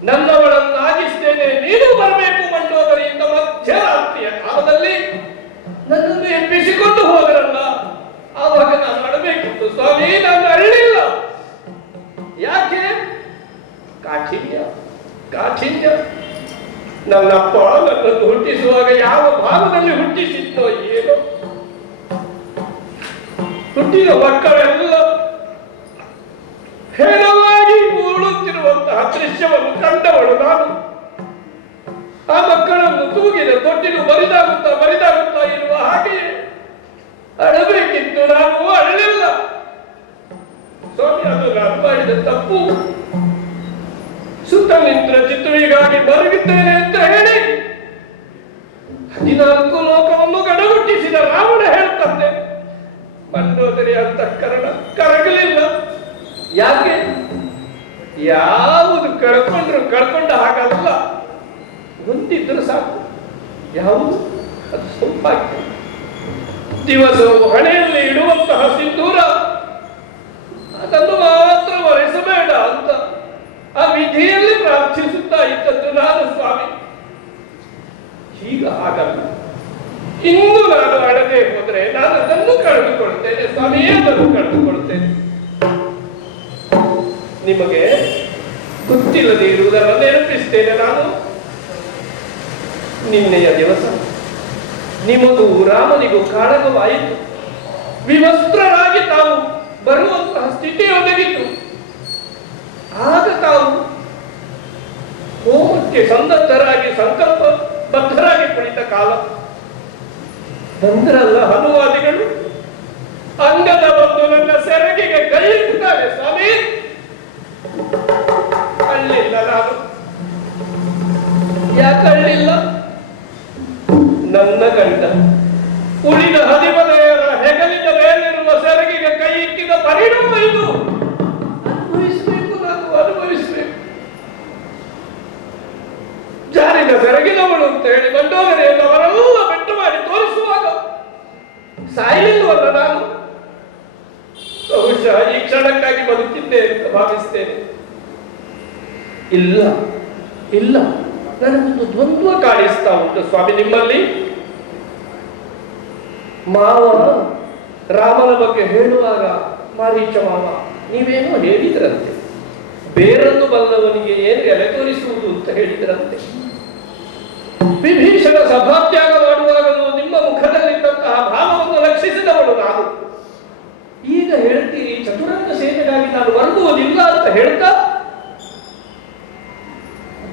ನನ್ನವಳನ್ನಾಗಿಸ್ತೇನೆ, ನೀನು ಬರಬೇಕು ಮಂಡೋದರಿ ಅಂತ ಮಧ್ಯರಾತ್ರಿಯ ಕಾಲದಲ್ಲಿ ನನ್ನನ್ನು ಎಬ್ಬಿಸಿಕೊಂಡು ಹೋದರಲ್ಲ, ಆವಾಗ ನಾನು ಅಳಬೇಕಿತ್ತು. ಸ್ವಾಮಿ, ನಾನು ಅಳ್ಳಿಲ್ಲ. ಯಾಕೆ? ಕಾಠಿಣ್ಯ. ನನ್ನಪ್ಪ ನನ್ನನ್ನು ಹುಟ್ಟಿಸುವಾಗ ಯಾವ ಭಾಗದಲ್ಲಿ ಹುಟ್ಟಿಸಿದ್ದೋ ಏನೋ. ಹುಟ್ಟಿದ ಮಕ್ಕಳೆಲ್ಲ ಹೇಳವಾಗಿ ಉರುಳುತ್ತಿರುವಂತಹ ದೃಶ್ಯವನ್ನು ಕಂಡವಳು ನಾನು. ಆ ಮಕ್ಕಳನ್ನು ತೂಗಿದ ತೊಟ್ಟಿಲು ಬರಿದಾಗುತ್ತಾ ಇರುವ ಹಾಗೆಯೇ ಅಳಬೇಕಿತ್ತು. ನಾನು ಅಳಲಿಲ್ಲ ಸ್ವಾಮಿ, ಅದು ನಾನು ಮಾಡಿದ ತಪ್ಪು. ಸುತ್ತಮಿತ್ರ ಚಿತ್ತುವಿಗಾಗಿ ಬರುಗಿದ್ದೇನೆ ಅಂತ ಹೇಳಿ 14 ಲೋಕವನ್ನು ಗಡಗುಟ್ಟಿಸಿದ ರಾವಣ ಹೇಳ್ತಂತೆ, ಮಂಡೋದರಿ ಅಂತಃಕರಣ ಕರಗಲಿಲ್ಲ. ಯಾಕೆ? ಯಾವುದು ಕಳ್ಕೊಂಡ ಹಾಗಲ್ಲ, ಹೊಂದಿದ್ರು ಸಾಕು. ಯಾವುದು? ಅದು ಸೌಭಾಗ್ಯ. ದಿವಸವು ಹಣೆಯಲ್ಲಿ ಇಡುವಂತಹ ಸಿಂಧೂರ, ಅದನ್ನು ಮಾತ್ರ ಮರೆಸಬೇಡ ಅಂತ ಆ ವಿಧಿಯಲ್ಲಿ ಪ್ರಾರ್ಥಿಸುತ್ತಾ ಇದ್ದದ್ದು ನಾನು ಸ್ವಾಮಿ. ಈಗ ಹಾಗಲ್ಲ. ಇನ್ನು ನಾನು ಅಳದೆ ಹೋದ್ರೆ ನಾನು ಅದನ್ನು ಕಳೆದುಕೊಳ್ತೇನೆ ಸ್ವಾಮಿ, ಅದನ್ನು ಕಳೆದುಕೊಳ್ತೇನೆ. ನಿಮಗೆ ಗೊತ್ತಿಲ್ಲದೆ ಇರುವುದನ್ನು ನೆನಪಿಸ್ತೇನೆ ನಾನು. ನಿನ್ನೆಯ ದಿವಸ ನಿಮಗೂ ರಾಮನಿಗೂ ಕಾಳಗವಾಯಿತು. ವಿವಸ್ತ್ರರಾಗಿ ತಾವು ಬರುವಂತಹ ಸ್ಥಿತಿ ಒದಗಿತು. ಆಗ ತಾವು ಹೋಮಕ್ಕೆ ಸನ್ನದ್ಧರಾಗಿ ಸಂಕಲ್ಪ ಬದ್ಧರಾಗಿ ಕುಳಿತ ಕಾಲ. ಬಂದ್ರಲ್ಲ ಹನುವಾದಿಗಳು, ಅಂಗದ ಬಂದು ನನ್ನ ಸೆರಗಿಗೆ ಕೈ ಇಟ್ಟಿದ್ದಾರೆ ಸ್ವಾಮಿ. ಅಳ್ಳಿಲ್ಲ ನಾನು. ಯಾಕಳ್ಳಿಲ್ಲ? ನನ್ನ ಗಂಡ ಉಳಿದ 10 ಹೆಗಲಿನ ಮೇಲಿರುವ ಸೆರಗಿಗೆ ಕೈ ಇಟ್ಟಿದ ಪರಿಣಾಮ ಇದು. ಅನುಭವಿಸಬೇಕು, ನಾನು ಅನುಭವಿಸಬೇಕು. ಜಾರಿದ ಸೆರಗಿನವಳು ಅಂತ ಹೇಳಿ ಮಂಡೋದರಿಯನ್ನು ಅವರೆಲ್ಲ ಬೆಟ್ಟು ಮಾಡಿ ತೋರಿಸುವಾಗ ಸಾಯಲಿಲ್ಲವಲ್ಲ ನಾನು. ಬಹುಶಃ ಈ ಕ್ಷಣಕ್ಕಾಗಿ ಬದುಕಿದ್ದೆ ಅಂತ ಭಾವಿಸ್ತೇನೆ. ಇಲ್ಲ, ನನಗೊಂದು ದ್ವಂದ್ವ ಕಾಣಿಸ್ತಾ ಉಂಟು ಸ್ವಾಮಿ ನಿಮ್ಮಲ್ಲಿ. ಮಾವ ರಾಮನ ಬಗ್ಗೆ ಹೇಳುವಾಗ, ಮಾರೀಚ ಮಾವ ನೀವೇನೋ ಹೇಳಿದ್ರಂತೆ, ಬೇರನ್ನು ಬಲ್ಲವನಿಗೆ ಏನು ಎಲೆ ತೋರಿಸುವುದು ಅಂತ ಹೇಳಿದ್ರಂತೆ. ವಿಭೀಷಣ ಸಭಾತ್ಯಾಗ ಮಾಡುವಾಗಲೂ ನಿಮ್ಮ ಮುಖದಲ್ಲಿದ್ದಂತಹ ಭಾವವನ್ನು ರಕ್ಷಿಸಿದವಳು ನಾನು. ಈಗ ಹೇಳ್ತೀರಿ ಚತುರಂಗ ಸೇನೆಗಾಗಿ ನಾನು ವರ್ಗುವುದಿಲ್ಲ ಅಂತ ಹೇಳ್ತಾ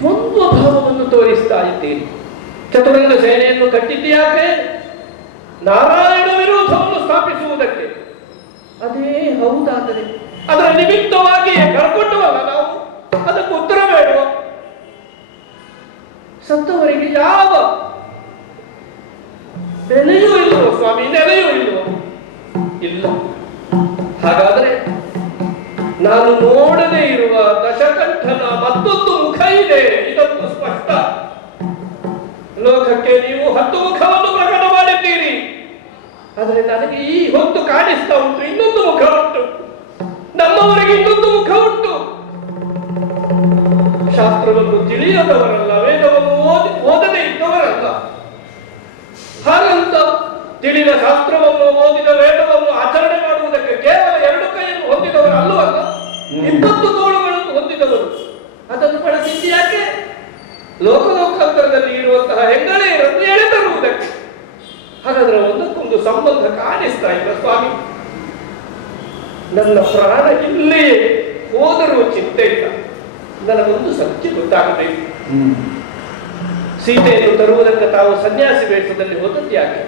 ದ್ವಂದ್ವ ಭಾವವನ್ನು ತೋರಿಸ್ತಾ ಇದ್ದೀರಿ. ಚತುರಂಗ ಸೇನೆಯನ್ನು ಕಟ್ಟಿದ್ಯಾಕೆ? ನಾರಾಯಣ ವಿರೋಧವನ್ನು ಸ್ಥಾಪಿಸುವುದಕ್ಕೆ. ಅದೇ ಹೌದಾದರೆ ಅದರ ನಿಮಿತ್ತವಾಗಿ ಕಳ್ಕೊಂಡವಲ್ಲ ನಾವು, ಅದಕ್ಕೆ ಉತ್ತರ ಬೇಡುವ. ಸತ್ತವರಿಗೆ ಯಾವ ಬೆಲೆಯೂ ಇಲ್ಲವೋ ಸ್ವಾಮಿ, ನೆಲೆಯೂ ಇಲ್ಲವೋ? ಇಲ್ಲ. ಹಾಗಾದರೆ ನಾನು ನೋಡದೇ ಇರುವ ದಶಕಂಠನ ಮತ್ತೊಂದು ಮುಖ ಇದೆ, ಇದನ್ನು ಆದರೆ ನನಗೆ ಈ ಹೊತ್ತು ಕಾಣಿಸ್ತಾ ಉಂಟು ಇನ್ನೊಂದು ಮುಖ ಉಂಟು, ನಮ್ಮವರಿಗೆ ಇನ್ನೊಂದು ಮುಖ ಉಂಟು. ಶಾಸ್ತ್ರವನ್ನು ತಿಳಿಯದವರಲ್ಲ, ವೇದವನ್ನು ಓದದೇ ಇದ್ದವರಲ್ಲ. ಹಾಗಂತ ತಿಳಿದ ಶಾಸ್ತ್ರವನ್ನು ಓದಿದ ವೇದವನ್ನು ಆಚರಣೆ ಮಾಡುವುದಕ್ಕೆ ಕೇವಲ 2 ಕೈಯನ್ನು ಹೊಂದಿದವರು ಅಲ್ಲವಲ್ಲ, 20 ತೋಳುಗಳನ್ನು ಹೊಂದಿದವರು. ಅದನ್ನು ಬಳಸಿದ್ದು ಯಾಕೆ? ಲೋಕಲೋಕಾಂತರದಲ್ಲಿ ಇರುವಂತಹ ಹೆಗ್ಗಳೆಯರನ್ನು ಎಳೆತರುವುದಕ್ಕೆ. ಹಾಗಾದ್ರೆ ಒಂದಕ್ಕೊಂದು ಸಂಬಂಧ ಕಾಣಿಸ್ತಾ ಇಲ್ಲ ಸ್ವಾಮಿ. ನನ್ನ ಪ್ರಾಣ ಇಲ್ಲೇ ಹೋದರೂ ಚಿಂತೆ ಇಲ್ಲ. ನನಗೊಂದು ಸತ್ಯ ಗೊತ್ತಾಗಬೇಕು. ಸೀತೆಯನ್ನು ತರುವುದಕ್ಕೆ ತಾವು ಸನ್ಯಾಸಿ ವೇಷದಲ್ಲಿ ಹೋದದ್ದು ಯಾಕೆ?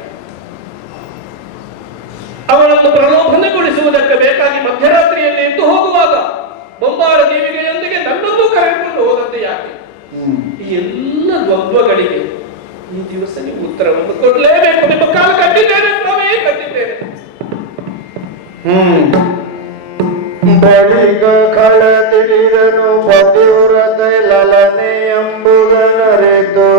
ಅವಳನ್ನು ಪ್ರಲೋಭನೆಗೊಳಿಸುವುದಕ್ಕೆ ಬೇಕಾಗಿ ಮಧ್ಯರಾತ್ರಿಯಲ್ಲಿ ಎದ್ದು ಹೋಗುವಾಗ ಬೊಂಬಾರ ದೇವಿಗೆಯೊಂದಿಗೆ ನನ್ನನ್ನು ಕರೆದುಕೊಂಡು ಹೋದದ್ದು ಯಾಕೆ? ಈ ಎಲ್ಲ ದ್ವಂದ್ವಗಳಿಗೆ ಈ ದಿವಸ ನೀವು ಉತ್ತರವನ್ನು ಕೊಡಲೇಬೇಕು. ನಿಮ್ಮ ಕಾಲು ಕಟ್ಟಿದ್ದೇನೆ ಸ್ವಾಮಿ, ಕಟ್ಟಿದ್ದೇನೆ. ಬಳಿಕ ಕಳತಿಳಿದನು ಪತಿವ್ರತೆ ಲಲನೆ ಎಂಬುದನರಿತು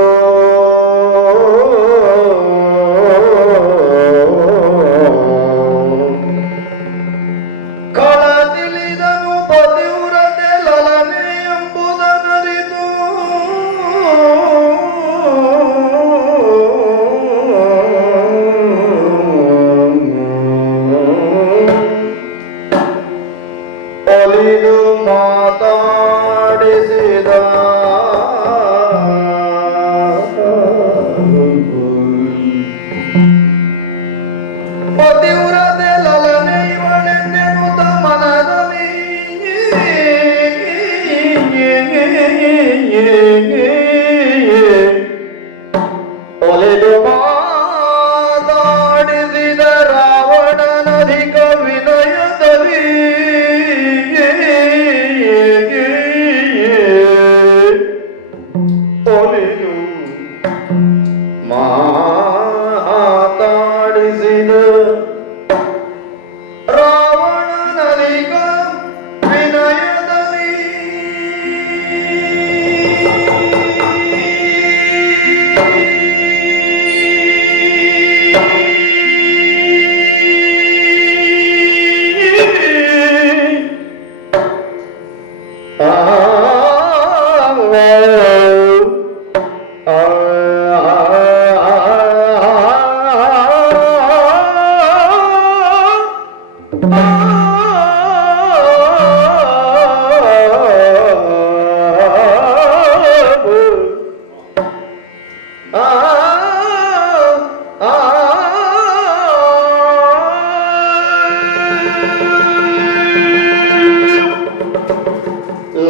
ಕಳತಿಳಿದನು ಪತಿವ್ರತೆ ಲಲನೆ ಎಂಬುದನರಿತು ಒಲಿದು ಮಾತಾಡಿಸಿದ ಪತಿವ್ರತೆ ಲಲನೆ ಇವಳೆನ್ನೆನುತ ಮನದಲ್ಲಿ ಒಲಿದು ಮಾತಾಡಿಸಿದ ರಾವಣನಧಿಕ ವಿನಯದಲ್ಲಿ ಒಲಿದು ಮಾತಾಡಿಸಿದ ರಾವಣನಧಿಕ ವಿನಯದಲ್ಲಿ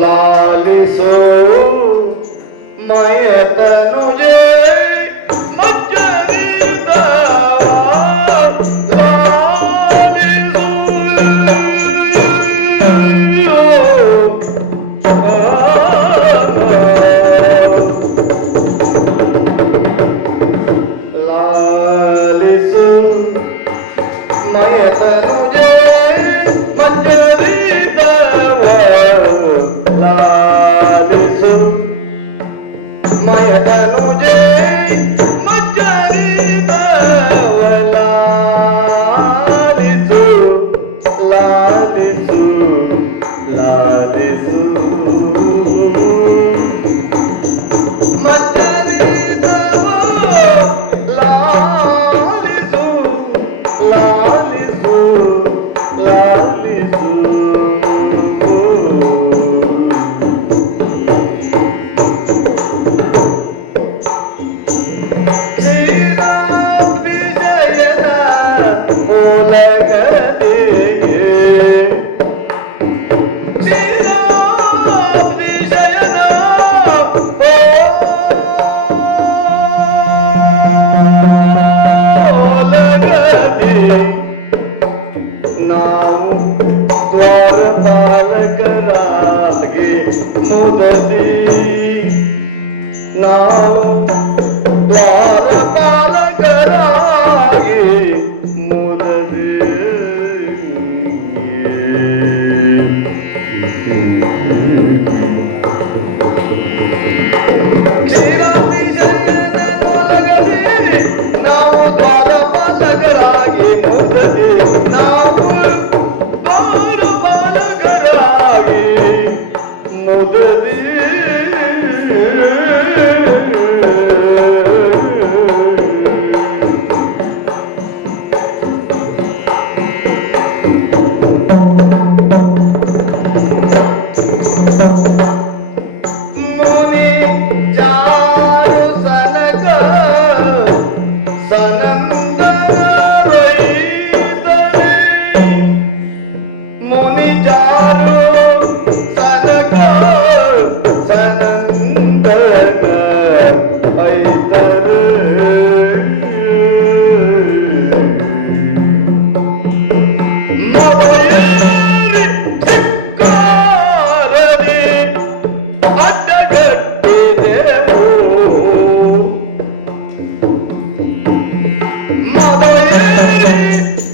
लालिसो मयतनुजे मज्जरीदा लालिसो लालिसो मयतनुजे मज्जरीदा लालिसु मयतनुजे मज्जरीदवलालिसु लालिसु लालिसु मज्जरीदव लालिसु लालिसु लालिसु ನಾವು ದ್ವಾರಪಾಲಕರಾಗಿ ಮುದದಿ ನಾವು ದ್ವಾರಪಾಲಕರಾಗಿ ಮುದದಿ ನಾವು ದ್ವಾರಪಾಲಕರಾಗಿ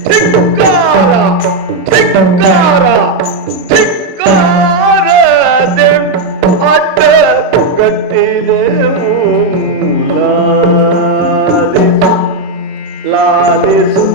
ಧಿಕ್ಕಾರ ಧಿಕ್ಕಾರ ಧಿಕ್ಕಾರದೆ ಅಡ್ಡ ಗಟ್ಟಿದೆವು ಲಾಲಿಸು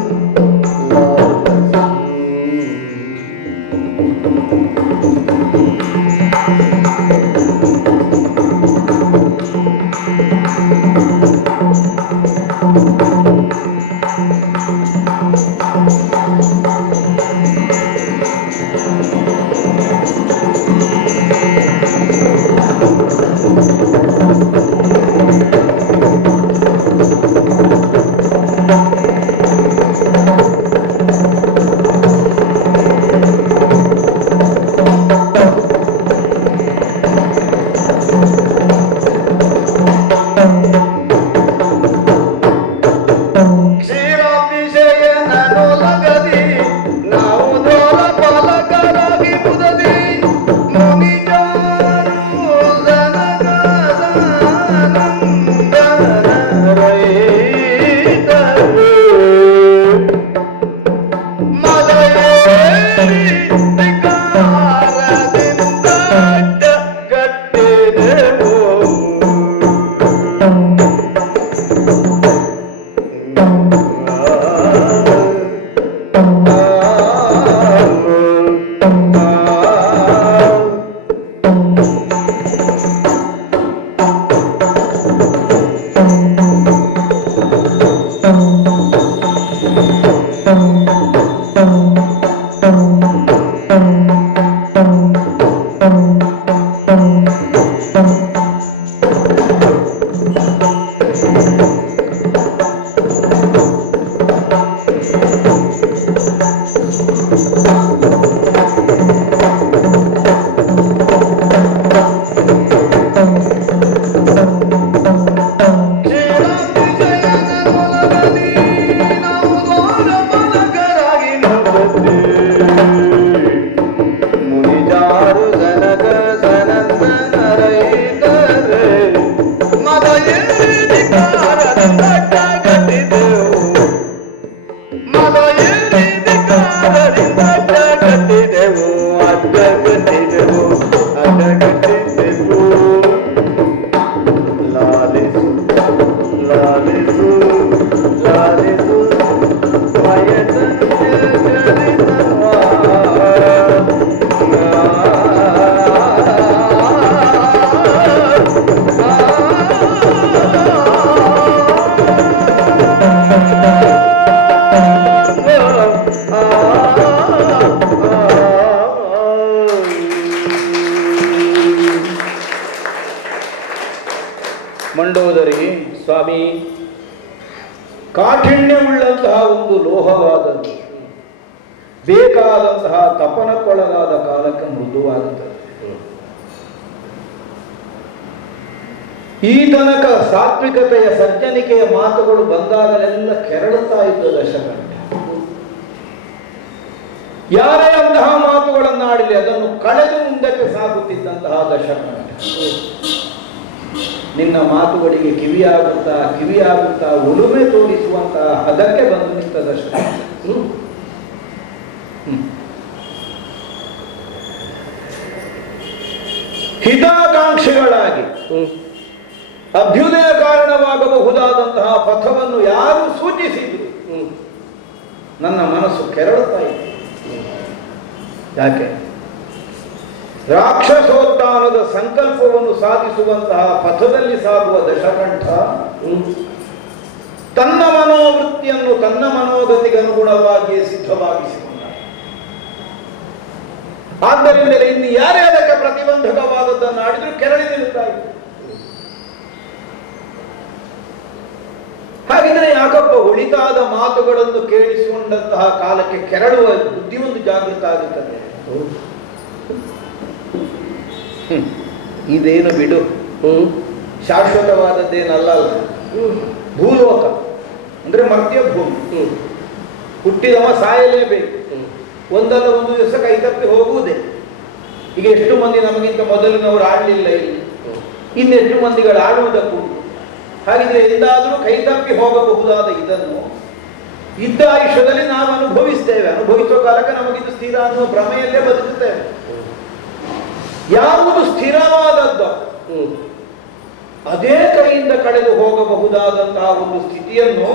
ಮಂಡೋದರಿ ಸ್ವಾಮಿ, ಕಾಠಿಣ್ಯವುಳ್ಳಂತಹ ಒಂದು ಲೋಹವಾದದ್ದು ಬೇಕಾದಂತಹ ತಪನಕ್ಕೊಳಗಾದ ಕಾಲಕ್ಕೆ ಮೃದುವಾಗುತ್ತದೆ. ಈ ತನಕ ಸಾತ್ವಿಕತೆಯ ಸಜ್ಜನಿಕೆಯ ಮಾತುಗಳು ಬಂದಾಗಲೆಲ್ಲ ಕೆರಳುತ್ತಾ ಇದ್ದ ದಶಕಂಠ. ಯಾರೇ ಅಂತಹ ಮಾತುಗಳನ್ನಾಡಲಿ ಅದನ್ನು ಕಳೆದು ಮುಂದಕ್ಕೆ ಸಾಗುತ್ತಿದ್ದಂತಹ ದಶಕಂಠ. ನಿನ್ನ ಮಾತುಗಳಿಗೆ ಕಿವಿಯಾಗುತ್ತಾ ಉಳುಮೆ ತೋರಿಸುವಂತಹ ಹದಕ್ಕೆ ಬಂದು ನಿಂತ ದಶಕಂಠ. ಹಿತಾಕಾಂಕ್ಷಿಗಳಾಗಿ ಅಭ್ಯುದಯ ಕಾರಣವಾಗಬಹುದಾದಂತಹ ಪಥವನ್ನು ಯಾರು ಸೂಚಿಸಿದ್ರು ನನ್ನ ಮನಸ್ಸು ಕೆರಳುತ್ತಾ ಇದೆ. ಯಾಕೆ? ರಾಕ್ಷಸೋತ್ಥಾನದ ಸಂಕಲ್ಪವನ್ನು ಸಾಧಿಸುವಂತಹ ಪಥದಲ್ಲಿ ಸಾಗುವ ದಶಕಂಠ ತನ್ನ ಮನೋವೃತ್ತಿಯನ್ನು ತನ್ನ ಮನೋಗತಿಗೆ ಅನುಗುಣವಾಗಿ ಸಿದ್ಧವಾಗಿಸಿಕೊಂಡ. ಆದ್ದರಿಂದಲೇ ಇನ್ನು ಯಾರೇ ಅದಕ್ಕೆ ಪ್ರತಿಬಂಧಕವಾದದ್ದನ್ನು ಆಡಿದ್ರು ಕೆರಳಿ ನಿಲ್ಲುತ್ತಾ ಇತ್ತು. ಹಾಗಿದ್ರೆ ಯಾಕಪ್ಪ ಉಳಿತಾದ ಮಾತುಗಳನ್ನು ಕೇಳಿಸಿಕೊಂಡಂತಹ ಕಾಲಕ್ಕೆ ಕೆರಳುವ ಬುದ್ಧಿ ಒಂದು ಜಾಗೃತ ಆಗುತ್ತದೆ. ಇದೇನು ಬಿಡು, ಶಾಶ್ವತವಾದದ್ದೇನಲ್ಲ. ಭೂಲೋಕ ಅಂದ್ರೆ ಮರ್ತ್ಯ ಭೂಮಿ. ಹುಟ್ಟಿದವ ಸಾಯಲೇಬೇಕು. ಒಂದಲ್ಲ ಒಂದು ದಿವಸ ಕೈತಪ್ಪಿ ಹೋಗುವುದೇ. ಈಗ ಎಷ್ಟು ಮಂದಿ ನಮಗಿಂತ ಮೊದಲಿನವರು ಆಡಲಿಲ್ಲ ಇಲ್ಲಿ, ಇನ್ನೆಷ್ಟು ಮಂದಿಗಳು ಆಡುವುದಕ್ಕೂ. ಹಾಗಿದ್ರೆ ಎಂದಾದರೂ ಕೈತಪ್ಪಿ ಹೋಗಬಹುದಾದ ಇದನ್ನು ಇದ್ದ ಆಯುಷ್ಯದಲ್ಲಿ ನಾವು ಅನುಭವಿಸ್ತೇವೆ, ಅನುಭವಿಸುವ ಕಾಲಕ್ಕೆ ನಮಗಿದು ಸ್ಥಿರ ಅನ್ನುವ ಭ್ರಮೆಯಲ್ಲೇ ಬದುಕುತ್ತೇವೆ. ಯಾವುದು ಸ್ಥಿರವಾದದ್ದು ಅದೇ ಕೈಯಿಂದ ಕಳೆದು ಹೋಗಬಹುದಾದಂತಹ ಒಂದು ಸ್ಥಿತಿಯನ್ನು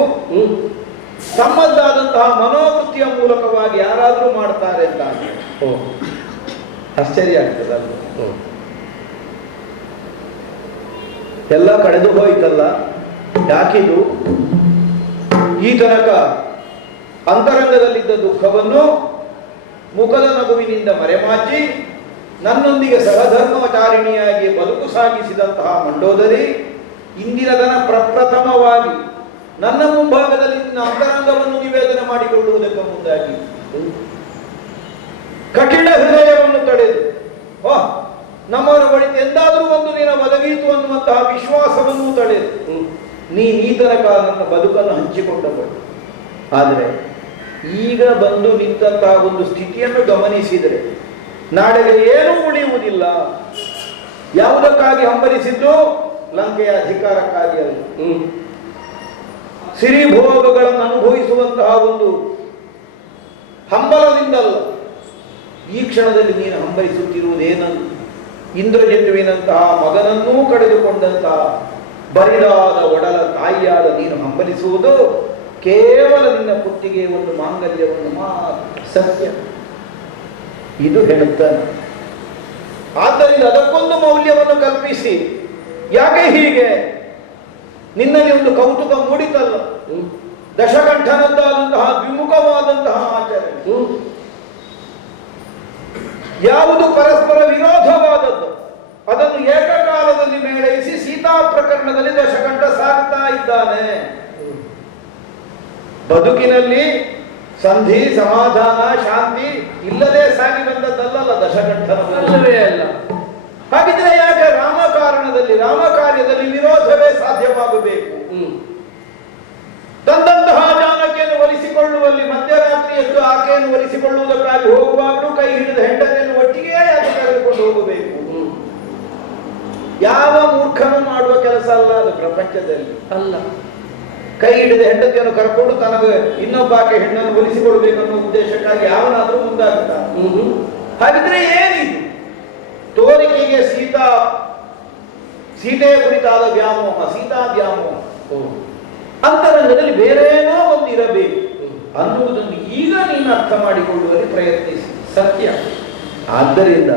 ತಮ್ಮದಾದಂತಹ ಮನೋವೃತ್ತಿಯ ಮೂಲಕವಾಗಿ ಯಾರಾದರೂ ಮಾಡ್ತಾರೆ ಅಂತ ಆಶ್ಚರ್ಯ ಆಗ್ತದೆ. ಎಲ್ಲ ಕಳೆದು ಹೋಯ್ತಲ್ಲ, ಯಾಕಿದು? ಈ ತನಕ ಅಂತರಂಗದಲ್ಲಿದ್ದ ದುಃಖವನ್ನು ಮುಖದ ನಗುವಿನಿಂದ ಮರೆಮಾಚಿ ನನ್ನೊಂದಿಗೆ ಸಹಧರ್ಮಚಾರಿಣಿಯಾಗಿ ಬದುಕು ಸಾಗಿಸಿದಂತಹ ಮಂಡೋದರಿ ಇಂದಿನ ದಿನ ಪ್ರಪ್ರಥಮವಾಗಿ ನನ್ನ ಮುಂಭಾಗದಲ್ಲಿ ನಿನ್ನ ಅಂತರಂಗವನ್ನು ನಿವೇದನೆ ಮಾಡಿಕೊಳ್ಳುವುದಕ್ಕೆ ಮುಂದಾಗಿ ಕಠಿಣ ಹೃದಯವನ್ನು ತಡೆದು ನಮ್ಮವರ ಬಳಿ ಎಂದಾದರೂ ಒಂದು ದಿನ ಒದಗೀತು ಅನ್ನುವಂತಹ ವಿಶ್ವಾಸವನ್ನು ತಡೆದು ನೀನು ಈ ತನಕ ನನ್ನ ಬದುಕನ್ನು ಹಂಚಿಕೊಂಡವರು. ಆದರೆ ಈಗ ಬಂದು ನಿಂತಹ ಒಂದು ಸ್ಥಿತಿಯನ್ನು ಗಮನಿಸಿದರೆ ನಾಳೆಗೆ ಏನೂ ಉಳಿಯುವುದಿಲ್ಲ. ಯಾವುದಕ್ಕಾಗಿ ಹಂಬಲಿಸಿದ್ದು? ಲಂಕೆಯ ಅಧಿಕಾರಕ್ಕಾಗಿ ಅಲ್ಲ, ಸಿರಿಭೋಗಗಳನ್ನು ಅನುಭವಿಸುವಂತಹ ಒಂದು ಹಂಬಲದಿಂದಲ್ಲ. ಈ ಕ್ಷಣದಲ್ಲಿ ನೀನು ಹಂಬಲಿಸುತ್ತಿರುವುದೇನನ್ನು? ಇಂದ್ರಜಿತುವಿನಂತಹ ಮಗನನ್ನೂ ಕಳೆದುಕೊಂಡಂತಹ ಬರಿದಾದ ಒಡಲ ತಾಯಿಯಾದ ನೀನು ಹಂಬಲಿಸುವುದು ಕೇವಲ ನಿನ್ನ ಕುತ್ತಿಗೆ ಒಂದು ಮಾಂಗಲ್ಯವನ್ನು ಮಾತ್ರ. ಸತ್ಯ ಇದು ಹೇಳುತ್ತಾನೆ. ಆದ್ದರಿಂದ ಅದಕ್ಕೊಂದು ಮೌಲ್ಯವನ್ನು ಕಲ್ಪಿಸಿ, ಯಾಕೆ ಹೀಗೆ ನಿನ್ನಲ್ಲಿ ಒಂದು ಕೌತುಕ ಮೂಡಿತಲ್ಲ, ದಶಕಂಠನದ್ದಾದಂತಹ ವಿಮುಖವಾದಂತಹ ಆಚರಣೆ, ಯಾವುದು ಪರಸ್ಪರ ವಿರೋಧವಾದದ್ದು ಅದನ್ನು ಏಕಕಾಲದಲ್ಲಿ ಮೇಳೈಸಿ ಸೀತಾ ಪ್ರಕರಣದಲ್ಲಿ ದಶಕಂಠ ಸಾಗುತ್ತಾ ಇದ್ದಾನೆ. ಬದುಕಿನಲ್ಲಿ ಸಂಧಿ, ಸಮಾಧಾನ, ಶಾಂತಿ ಇಲ್ಲದೆ ಸಾಗಿ ಬಂದದ್ದಲ್ಲ ದಶಕಂಠನವೇ ಅಲ್ಲ. ಹಾಗಿದ್ರೆ ಯಾಕೆ ರಾಮಕಾರಣದಲ್ಲಿ, ರಾಮಕಾರ್ಯದಲ್ಲಿ ವಿರೋಧವೇ ಸಾಧ್ಯವಾಗಬೇಕು? ತಂದಂತಹ ಜಾನಕಿಯನ್ನು ಒಲಿಸಿಕೊಳ್ಳುವಲ್ಲಿ ಮಧ್ಯರಾತ್ರಿ ಎದ್ದು ಆಕೆಯನ್ನು ಒಲಿಸಿಕೊಳ್ಳುವುದಕ್ಕಾಗಿ ಹೋಗುವಾಗಲೂ ಕೈ ಹಿಡಿದ ಹೆಂಡತಿಯನ್ನು ಒಟ್ಟಿಗೆ ಯಾಕೆ ಕರೆದುಕೊಂಡು ಹೋಗಬೇಕು? ಯಾವ ಮೂರ್ಖನು ಮಾಡುವ ಕೆಲಸ ಅಲ್ಲ ಅದು ಪ್ರಪಂಚದಲ್ಲಿ. ಅಲ್ಲ, ಕೈ ಹಿಡಿದ ಹೆಂಡತಿಯನ್ನು ಕರ್ಕೊಂಡು ತನಗೆ ಇನ್ನೊಬ್ಬ ಆಕೆ ಹೆಣ್ಣನ್ನು ಒಲಿಸಿಕೊಳ್ಬೇಕನ್ನೋ ಉದ್ದೇಶಕ್ಕಾಗಿ ಯಾವನಾದ್ರೂ ಮುಂದಾಗುತ್ತಾನೆ. ಹಾಗಿದ್ರೆ ಏನಿದು? ತೋರಿಕೆಗೆ ಸೀತೆಯ ಕುರಿತಾದ ವ್ಯಾಮೋಹ, ಸೀತಾ ವ್ಯಾಮೋಹ, ಅಂತರಂಗದಲ್ಲಿ ಬೇರೇನೋ ಒಂದು ಇರಬೇಕು ಅನ್ನುವುದನ್ನು ಈಗ ನೀನು ಅರ್ಥ ಮಾಡಿಕೊಳ್ಳುವಲ್ಲಿ ಪ್ರಯತ್ನಿಸಿ. ಸತ್ಯ. ಆದ್ದರಿಂದ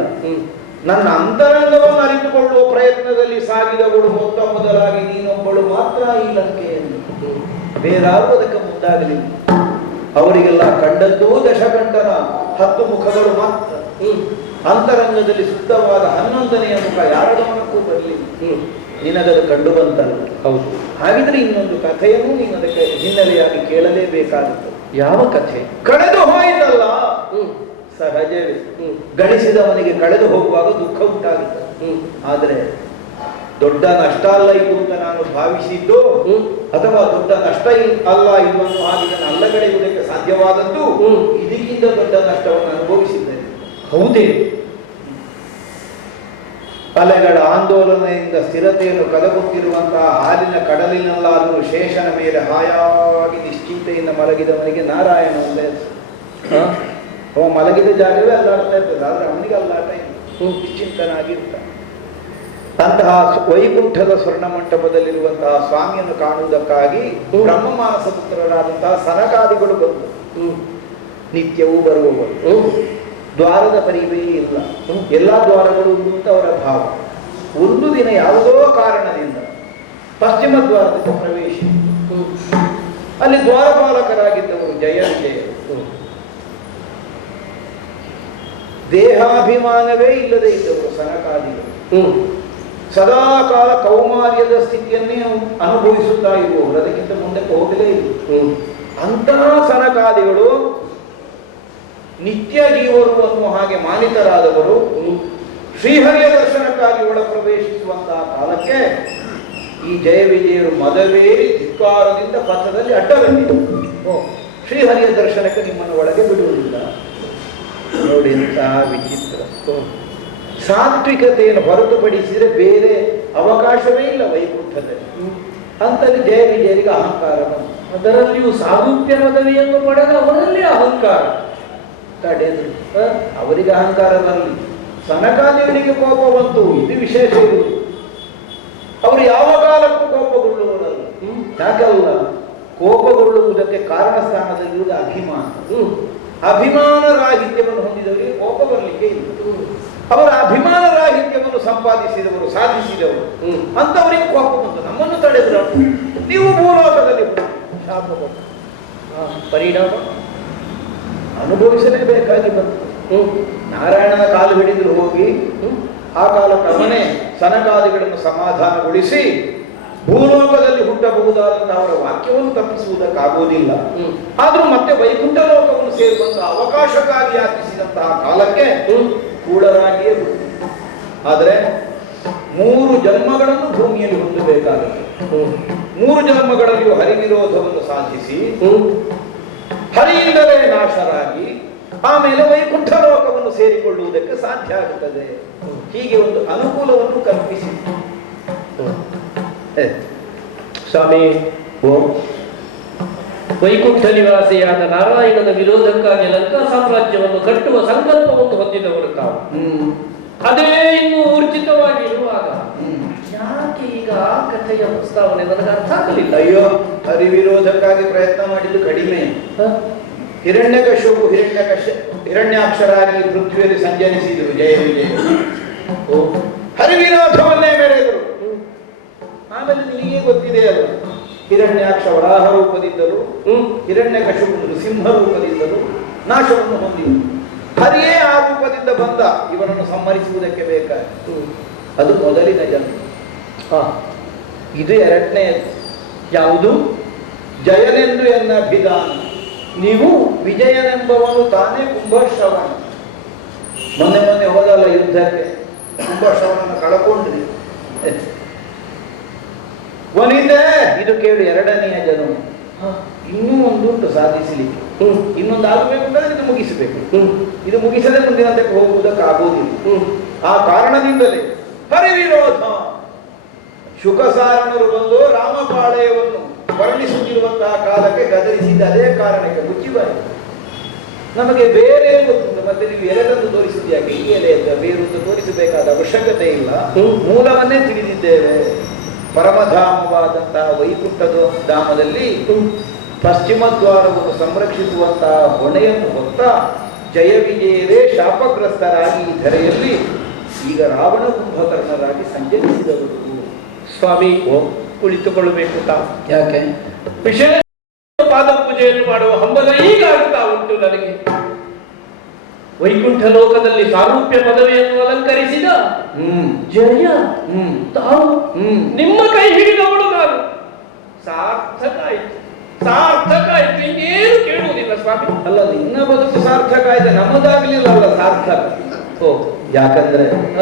ನನ್ನ ಅಂತರಂಗವನ್ನು ಅರಿತುಕೊಳ್ಳುವ ಪ್ರಯತ್ನದಲ್ಲಿ ಸಾಗಿದವಳು ಮೊತ್ತ ಮೊದಲಾಗಿ ನೀನೊಬ್ಬಳು ಮಾತ್ರ ಈ ಲಂಕೆಯನ್ನು, ಬೇರಾರು ಅದಕ್ಕೆ ಮುಂದಾಗಲಿಲ್ಲ. ಅವರಿಗೆಲ್ಲ ಕಂಡದ್ದೂ ದಶಕಂಠನ 10 ಮುಖಗಳು ಮಾತ್ರ. ಅಂತರಂಗದಲ್ಲಿ ಶುದ್ಧವಾದ 11ನೆಯ ಮುಖ ಯಾರ ಗಮನಕ್ಕೂ ಬರಲಿಲ್ಲ. ನಿನಗದು ಕಂಡು ಬಂತಲ್ಲ? ಹೌದು. ಹಾಗಿದ್ರೆ ಇನ್ನೊಂದು ಕಥೆಯನ್ನು ನೀನು ಅದಕ್ಕೆ ಹಿನ್ನೆಲೆಯಾಗಿ ಕೇಳಲೇಬೇಕಾಗುತ್ತದೆ. ಯಾವ ಕಥೆ? ಕಳೆದು ಹೋಯಿತಲ್ಲ, ಸಹಜವೇ. ಗಳಿಸಿದವನಿಗೆ ಕಳೆದು ಹೋಗುವಾಗ ದುಃಖ ಉಂಟಾಗುತ್ತದೆ. ಆದರೆ ದೊಡ್ಡ ನಷ್ಟ ಅಲ್ಲ ಇದು ಅಂತ ನಾನು ಭಾವಿಸಿದ್ದು, ಅಥವಾ ದೊಡ್ಡ ನಷ್ಟ ಅಲ್ಲ ಇವನ್ನು ಹಾಗೆ ನಾನು ಅಲ್ಲಗಳೆಯುವುದಕ್ಕೆ ಸಾಧ್ಯವಾದದ್ದು ಇದಕ್ಕಿಂತ ದೊಡ್ಡ ನಷ್ಟವನ್ನು ಅನುಭವಿಸಿದ್ದೇನೆ. ಹೌದೇ? ಅಲೆಗಳ ಆಂದೋಲನೆಯಿಂದ ಸ್ಥಿರತೆಯನ್ನು ಕದಗುತ್ತಿರುವಂತಹ ಹಾಲಿನ ಕಡಲಿನಲ್ಲಾದರೂ ಶೇಷನ ಮೇಲೆ ಹಾಯಾಗಿ ನಿಶ್ಚಿಂತೆಯಿಂದ ಮಲಗಿದವನಿಗೆ ನಾರಾಯಣ ಒಂದೇ ಅವ ಮಲಗಿದ ಜಾಗವೇ ಅಲ್ಲಾಡ್ತಾ ಇರ್ತದೆ, ಆದ್ರೆ ಅವನಿಗೆ ಅಲ್ಲಾಟ ಇಲ್ಲ, ನಿಶ್ಚಿಂತನಾಗಿರ್ತಾನೆ. ಅಂತಹ ವೈಕುಂಠದ ಸ್ವರ್ಣ ಮಂಟಪದಲ್ಲಿರುವಂತಹ ಸ್ವಾಮಿಯನ್ನು ಕಾಣುವುದಕ್ಕಾಗಿ ಬ್ರಹ್ಮ ಮಾನಸ ಪುತ್ರರಾದಂತಹ ಸನಕಾದಿಗಳು ಬಂದರು. ನಿತ್ಯವೂ ಬರುವವರು, ದ್ವಾರದ ಪರಿವೇ ಇಲ್ಲ, ಎಲ್ಲಾ ದ್ವಾರಗಳು ಅಂತ ಅವರ ಭಾವ. ಒಂದು ದಿನ ಯಾವುದೋ ಕಾರಣದಿಂದ ಪಶ್ಚಿಮ ದ್ವಾರದಿಂದ ಪ್ರವೇಶ, ಅಲ್ಲಿ ದ್ವಾರಪಾಲಕರಾಗಿದ್ದವರು ಜಯ ವಿಜಯರು. ದೇಹಾಭಿಮಾನವೇ ಇಲ್ಲದೆ ಇದ್ದವರು ಸನಕಾದಿಗಳು. ಸದಾ ಕಾಲ ಕೌಮಾರ್ಯದ ಸ್ಥಿತಿಯನ್ನೇ ಅನುಭವಿಸುತ್ತಾ ಇರುವವರು, ಅದಕ್ಕಿಂತ ಮುಂದಕ್ಕೆ ಹೋಗಲೇ ಇಲ್ಲ. ಅಂತಹ ಸನಕಾದಿಗಳು ನಿತ್ಯ ಜೀವರು ಅನ್ನುವ ಹಾಗೆ ಮಾನಿತರಾದವರು ಶ್ರೀಹರಿಯ ದರ್ಶನಕ್ಕಾಗಿ ಒಳ ಪ್ರವೇಶಿಸುವಂತಹ ಕಾಲಕ್ಕೆ ಈ ಜಯ ವಿಜಯರು ಮದವೇರಿ ಧಿಕ್ಕಾರದಿಂದ ಪಥದಲ್ಲಿ ಅಡ್ಡಗಟ್ಟಿದರು. ಶ್ರೀಹರಿಯ ದರ್ಶನಕ್ಕೆ ನಿಮ್ಮನ್ನು ಒಳಗೆ ಬಿಡುವುದಿಲ್ಲ. ನೋಡಿ ಎಂತಹ ವಿಚಿತ್ರ. ಸಾತ್ವಿಕತೆಯನ್ನು ಹೊರತುಪಡಿಸಿದರೆ ಬೇರೆ ಅವಕಾಶವೇ ಇಲ್ಲ ವೈಕುಂಠದಲ್ಲಿ. ಅಂತಲ್ಲಿ ಜಯ ವಿಜಯರಿಗೆ ಅಹಂಕಾರ ಬಂತು. ಅದರಲ್ಲಿಯೂ ಸಾರೂಪ್ಯ ಪದವಿಯನ್ನು ಪಡೆದ ಅವರಲ್ಲಿ ಅಹಂಕಾರ. ತಡೆದ್ರು ಅವರಿಗೆ ಅಹಂಕಾರ ಬರಲಿ, ಸನಕಾದಿಗಳಿಗೆ ಕೋಪ ಬಂತು, ಇದು ವಿಶೇಷ ಇರುವುದು. ಅವರು ಯಾವ ಕಾಲಕ್ಕೂ ಕೋಪಗೊಳ್ಳುವವರಲ್ಲ. ಯಾಕಲ್ಲ, ಕೋಪಗೊಳ್ಳುವುದಕ್ಕೆ ಕಾರಣ ಸ್ಥಾನದಲ್ಲಿರುವುದು ಅಭಿಮಾನ. ಅಭಿಮಾನ ರಾಹಿತ್ಯವನ್ನು ಹೊಂದಿದವರಿಗೆ ಕೋಪ ಬರಲಿಕ್ಕೆ ಇಲ್ಲ. ಅವರ ಅಭಿಮಾನ ರಾಹಿತ್ಯವನ್ನು ಸಂಪಾದಿಸಿದವರು, ಸಾಧಿಸಿದವರು, ಅಂತವರಿಗೆ ಕೋಪ ಬಂತು. ನಮ್ಮನ್ನು ತಡೆದ್ರು, ನೀವು ಭೂಲೋಕದಲ್ಲಿ ಶಾಪ ಬಂತು. ಪರಿಣಾಮ ಅನುಭವಿಸಲೇಬೇಕಾಗಿ ಬಂತು. ನಾರಾಯಣನ ಕಾಲು ಹಿಡಿದು ಹೋಗಿ ಆ ಕಾಲಕ್ಕೆ ಅವನೇ ಸನಕಾದಿಗಳನ್ನು ಸಮಾಧಾನಗೊಳಿಸಿ ಭೂಲೋಕದಲ್ಲಿ ಹುಟ್ಟಬಹುದಾದಂತಹ ಅವರ ವಾಕ್ಯವನ್ನು ತಪ್ಪಿಸುವುದಕ್ಕಾಗುವುದಿಲ್ಲ. ಆದರೂ ಮತ್ತೆ ವೈಕುಂಠ ಲೋಕವನ್ನು ಸೇರುವಂತಹ ಅವಕಾಶಕ್ಕಾಗಿ ಯಾಚಿಸಿದಂತಹ ಕಾಲಕ್ಕೆ ಕೂಡರಾಗಿಯೇ ಬಿಟ್ಟು. ಆದರೆ 3 ಜನ್ಮಗಳನ್ನು ಭೂಮಿಯಲ್ಲಿ ಹುಟ್ಟಬೇಕಾಗುತ್ತೆ. 3 ಜನ್ಮಗಳಲ್ಲಿಯೂ ಹರಿವಿರೋಧವನ್ನು ಸಾಧಿಸಿ ಹರಿಯಿಂದಲೇ ನಾಶರಾಗಿ ಆಮೇಲೆ ವೈಕುಂಠ ಲೋಕವನ್ನು ಸೇರಿಕೊಳ್ಳುವುದಕ್ಕೆ ಸಾಧ್ಯ ಆಗುತ್ತದೆ. ಹೀಗೆ ಒಂದು ಅನುಕೂಲವನ್ನು ಕಲ್ಪಿಸಿ. ಸ್ವಾಮಿ, ವೈಕುಂಠ ನಿವಾಸಿಯಾದ ನಾರಾಯಣನ ವಿರೋಧಕ್ಕಾಗಿ ಲಂಕಾ ಸಾಮ್ರಾಜ್ಯವನ್ನು ಕಟ್ಟುವ ಸಂಕಲ್ಪವನ್ನು ಹೊಂದಿದವರು ತಾವು. ಅದೇ ಇನ್ನೂ ಊರ್ಜಿತವಾಗಿರುವಾಗ ಯಾಕೆ ಈಗ ಆ ಕಥೆಯ ಪ್ರಸ್ತಾವನೆ ನನಗೆ ಅರ್ಥ ಆಗಲಿಲ್ಲ. ಅಯ್ಯೋ, ಹರಿವಿರೋಧಕ್ಕಾಗಿ ಪ್ರಯತ್ನ ಮಾಡಿದ್ದು ಕಡಿಮೆ. ಹಿರಣ್ಯಕಶ್ಯಪು ಹಿರಣ್ಯಾಕ್ಷರಾಗಿ ಪೃಥ್ವಿಯಲ್ಲಿ ಸಂಚರಿಸಿದರು, ಜಯ ವಿಜಯ. ಹರಿವಿರೋಧವನ್ನೇ ಮೆರೆದರು. ಆಮೇಲೆ ನಿನಗೆ ಗೊತ್ತಿದೆ ಅಲ್ಲ, ಹಿರಣ್ಯಾಕ್ಷ ವರಾಹ ರೂಪದಿಂದಲೂ ಹಿರಣ್ಯಕಶ್ಯಪು ನೃಸಿಂಹ ರೂಪದಿಂದಲೂ ನಾಶವನ್ನು ಹೊಂದಿದರು. ಹರಿಯೇ ಆ ರೂಪದಿಂದ ಬಂದ ಇವನನ್ನು ಸಂಹರಿಸುವುದಕ್ಕೆ ಬೇಕಾಯಿತು. ಅದು ಮೊದಲಿನ ಜನ್ಮ. ಇದು ಎರಡನೆಯದು. ಯಾವುದು? ಜಯನೆಂದು ಎನ್ನ ಅಭಿಧಾನ. ನೀವು ವಿಜಯನೆಂಬವನು ತಾನೇ ಕುಂಭಶ್ರವಣ. ಮೊನ್ನೆ ಹೋದಲ್ಲ ಯುದ್ಧಕ್ಕೆ, ಕುಂಭಶ್ರವಣನ ಕಳಕೊಂಡ್ರಿ. ವನಿತೆ, ಇದು ಕೇಳಿ ಎರಡನೆಯ ಜನ್ಮ. ಇನ್ನೂ ಒಂದುಂಟು ಸಾಧಿಸಲಿಕ್ಕೆ. ಇನ್ನೊಂದು ಆಗಬೇಕು ಅಂದ್ರೆ ಇದು ಮುಗಿಸಬೇಕು. ಇದು ಮುಗಿಸದೆ ಮುಂದಿನದಕ್ಕೆ ಹೋಗುವುದಕ್ಕಾಗುವುದಿಲ್ಲ. ಆ ಕಾರಣದಿಂದಲೇ ಹರಿವಿರೋಧ. ಶುಕಸಾರಣರು ಬಂದು ರಾಮಪಾಳೆಯವನ್ನು ವರ್ಣಿಸುತ್ತಿರುವಂತಹ ಕಾಲಕ್ಕೆ ಗದರಿಸಿದ ಅದೇ ಕಾರಣಕ್ಕೆ ಮುಚ್ಚಿಬಾರಿ. ನಮಗೆ ಬೇರೆ ಗೊತ್ತುಂಟು, ಮತ್ತೆ ನೀವು ಎಲೆಗಳನ್ನು ತೋರಿಸಿದ್ಯಾಕೆ? ಈ ಎಲೆ ಬೇರೊಂದು ತೋರಿಸಬೇಕಾದ ಅವಶ್ಯಕತೆ ಇಲ್ಲ, ಮೂಲವನ್ನೇ ತಿಳಿದಿದ್ದೇವೆ. ಪರಮಧಾಮವಾದಂತಹ ವೈಕುಂಠದ ಧಾಮದಲ್ಲಿ ಪಶ್ಚಿಮ ದ್ವಾರವನ್ನು ಸಂರಕ್ಷಿಸುವಂತಹ ಹೊಣೆಯನ್ನು ಹೊತ್ತ ಜಯ ವಿಜಯವೇ ಶಾಪಗ್ರಸ್ತರಾಗಿ ಈ ಧರೆಯಲ್ಲಿ ಈಗ ರಾವಣ ಕುಂಭಕರ್ಣರಾಗಿ ಸಂಚರಿಸಿದವರು. ಸ್ವಾಮಿ, ಕುಳಿತುಕೊಳ್ಳಬೇಕು ತಾವು. ಯಾಕೆ? ವಿಶೇಷ ಪಾದ ಪೂಜೆಯನ್ನು ಮಾಡುವ ಹಂಬಲ ಈಗ ಆಗ್ತಾ ಉಂಟು ನನಗೆ. ವೈಕುಂಠ ಲೋಕದಲ್ಲಿ ಸಾರೂಪ್ಯ ಪದವಿಯನ್ನು ಅಲಂಕರಿಸಿದ ಜಯ ತಾವು, ನಿಮ್ಮ ಕೈ ಹಿಡಿದವಳು ನಾನು. ಸಾರ್ಥಕ ಆಯ್ತು, ಸಾರ್ಥಕ ಆಯ್ತು. ಇನ್ನೇನು ಕೇಳುವುದಿಲ್ಲ ಸ್ವಾಮಿ. ಅಲ್ಲ, ನಿನ್ನ ಬದುಕು ಸಾರ್ಥಕ ಆಯ್ತು, ನಮ್ಮದಾಗ್ಲಿಲ್ಲ ಅಲ್ಲ ಸಾರ್ಥಕ. ಯಾಕಂದ್ರೆ ನಿನ್ನ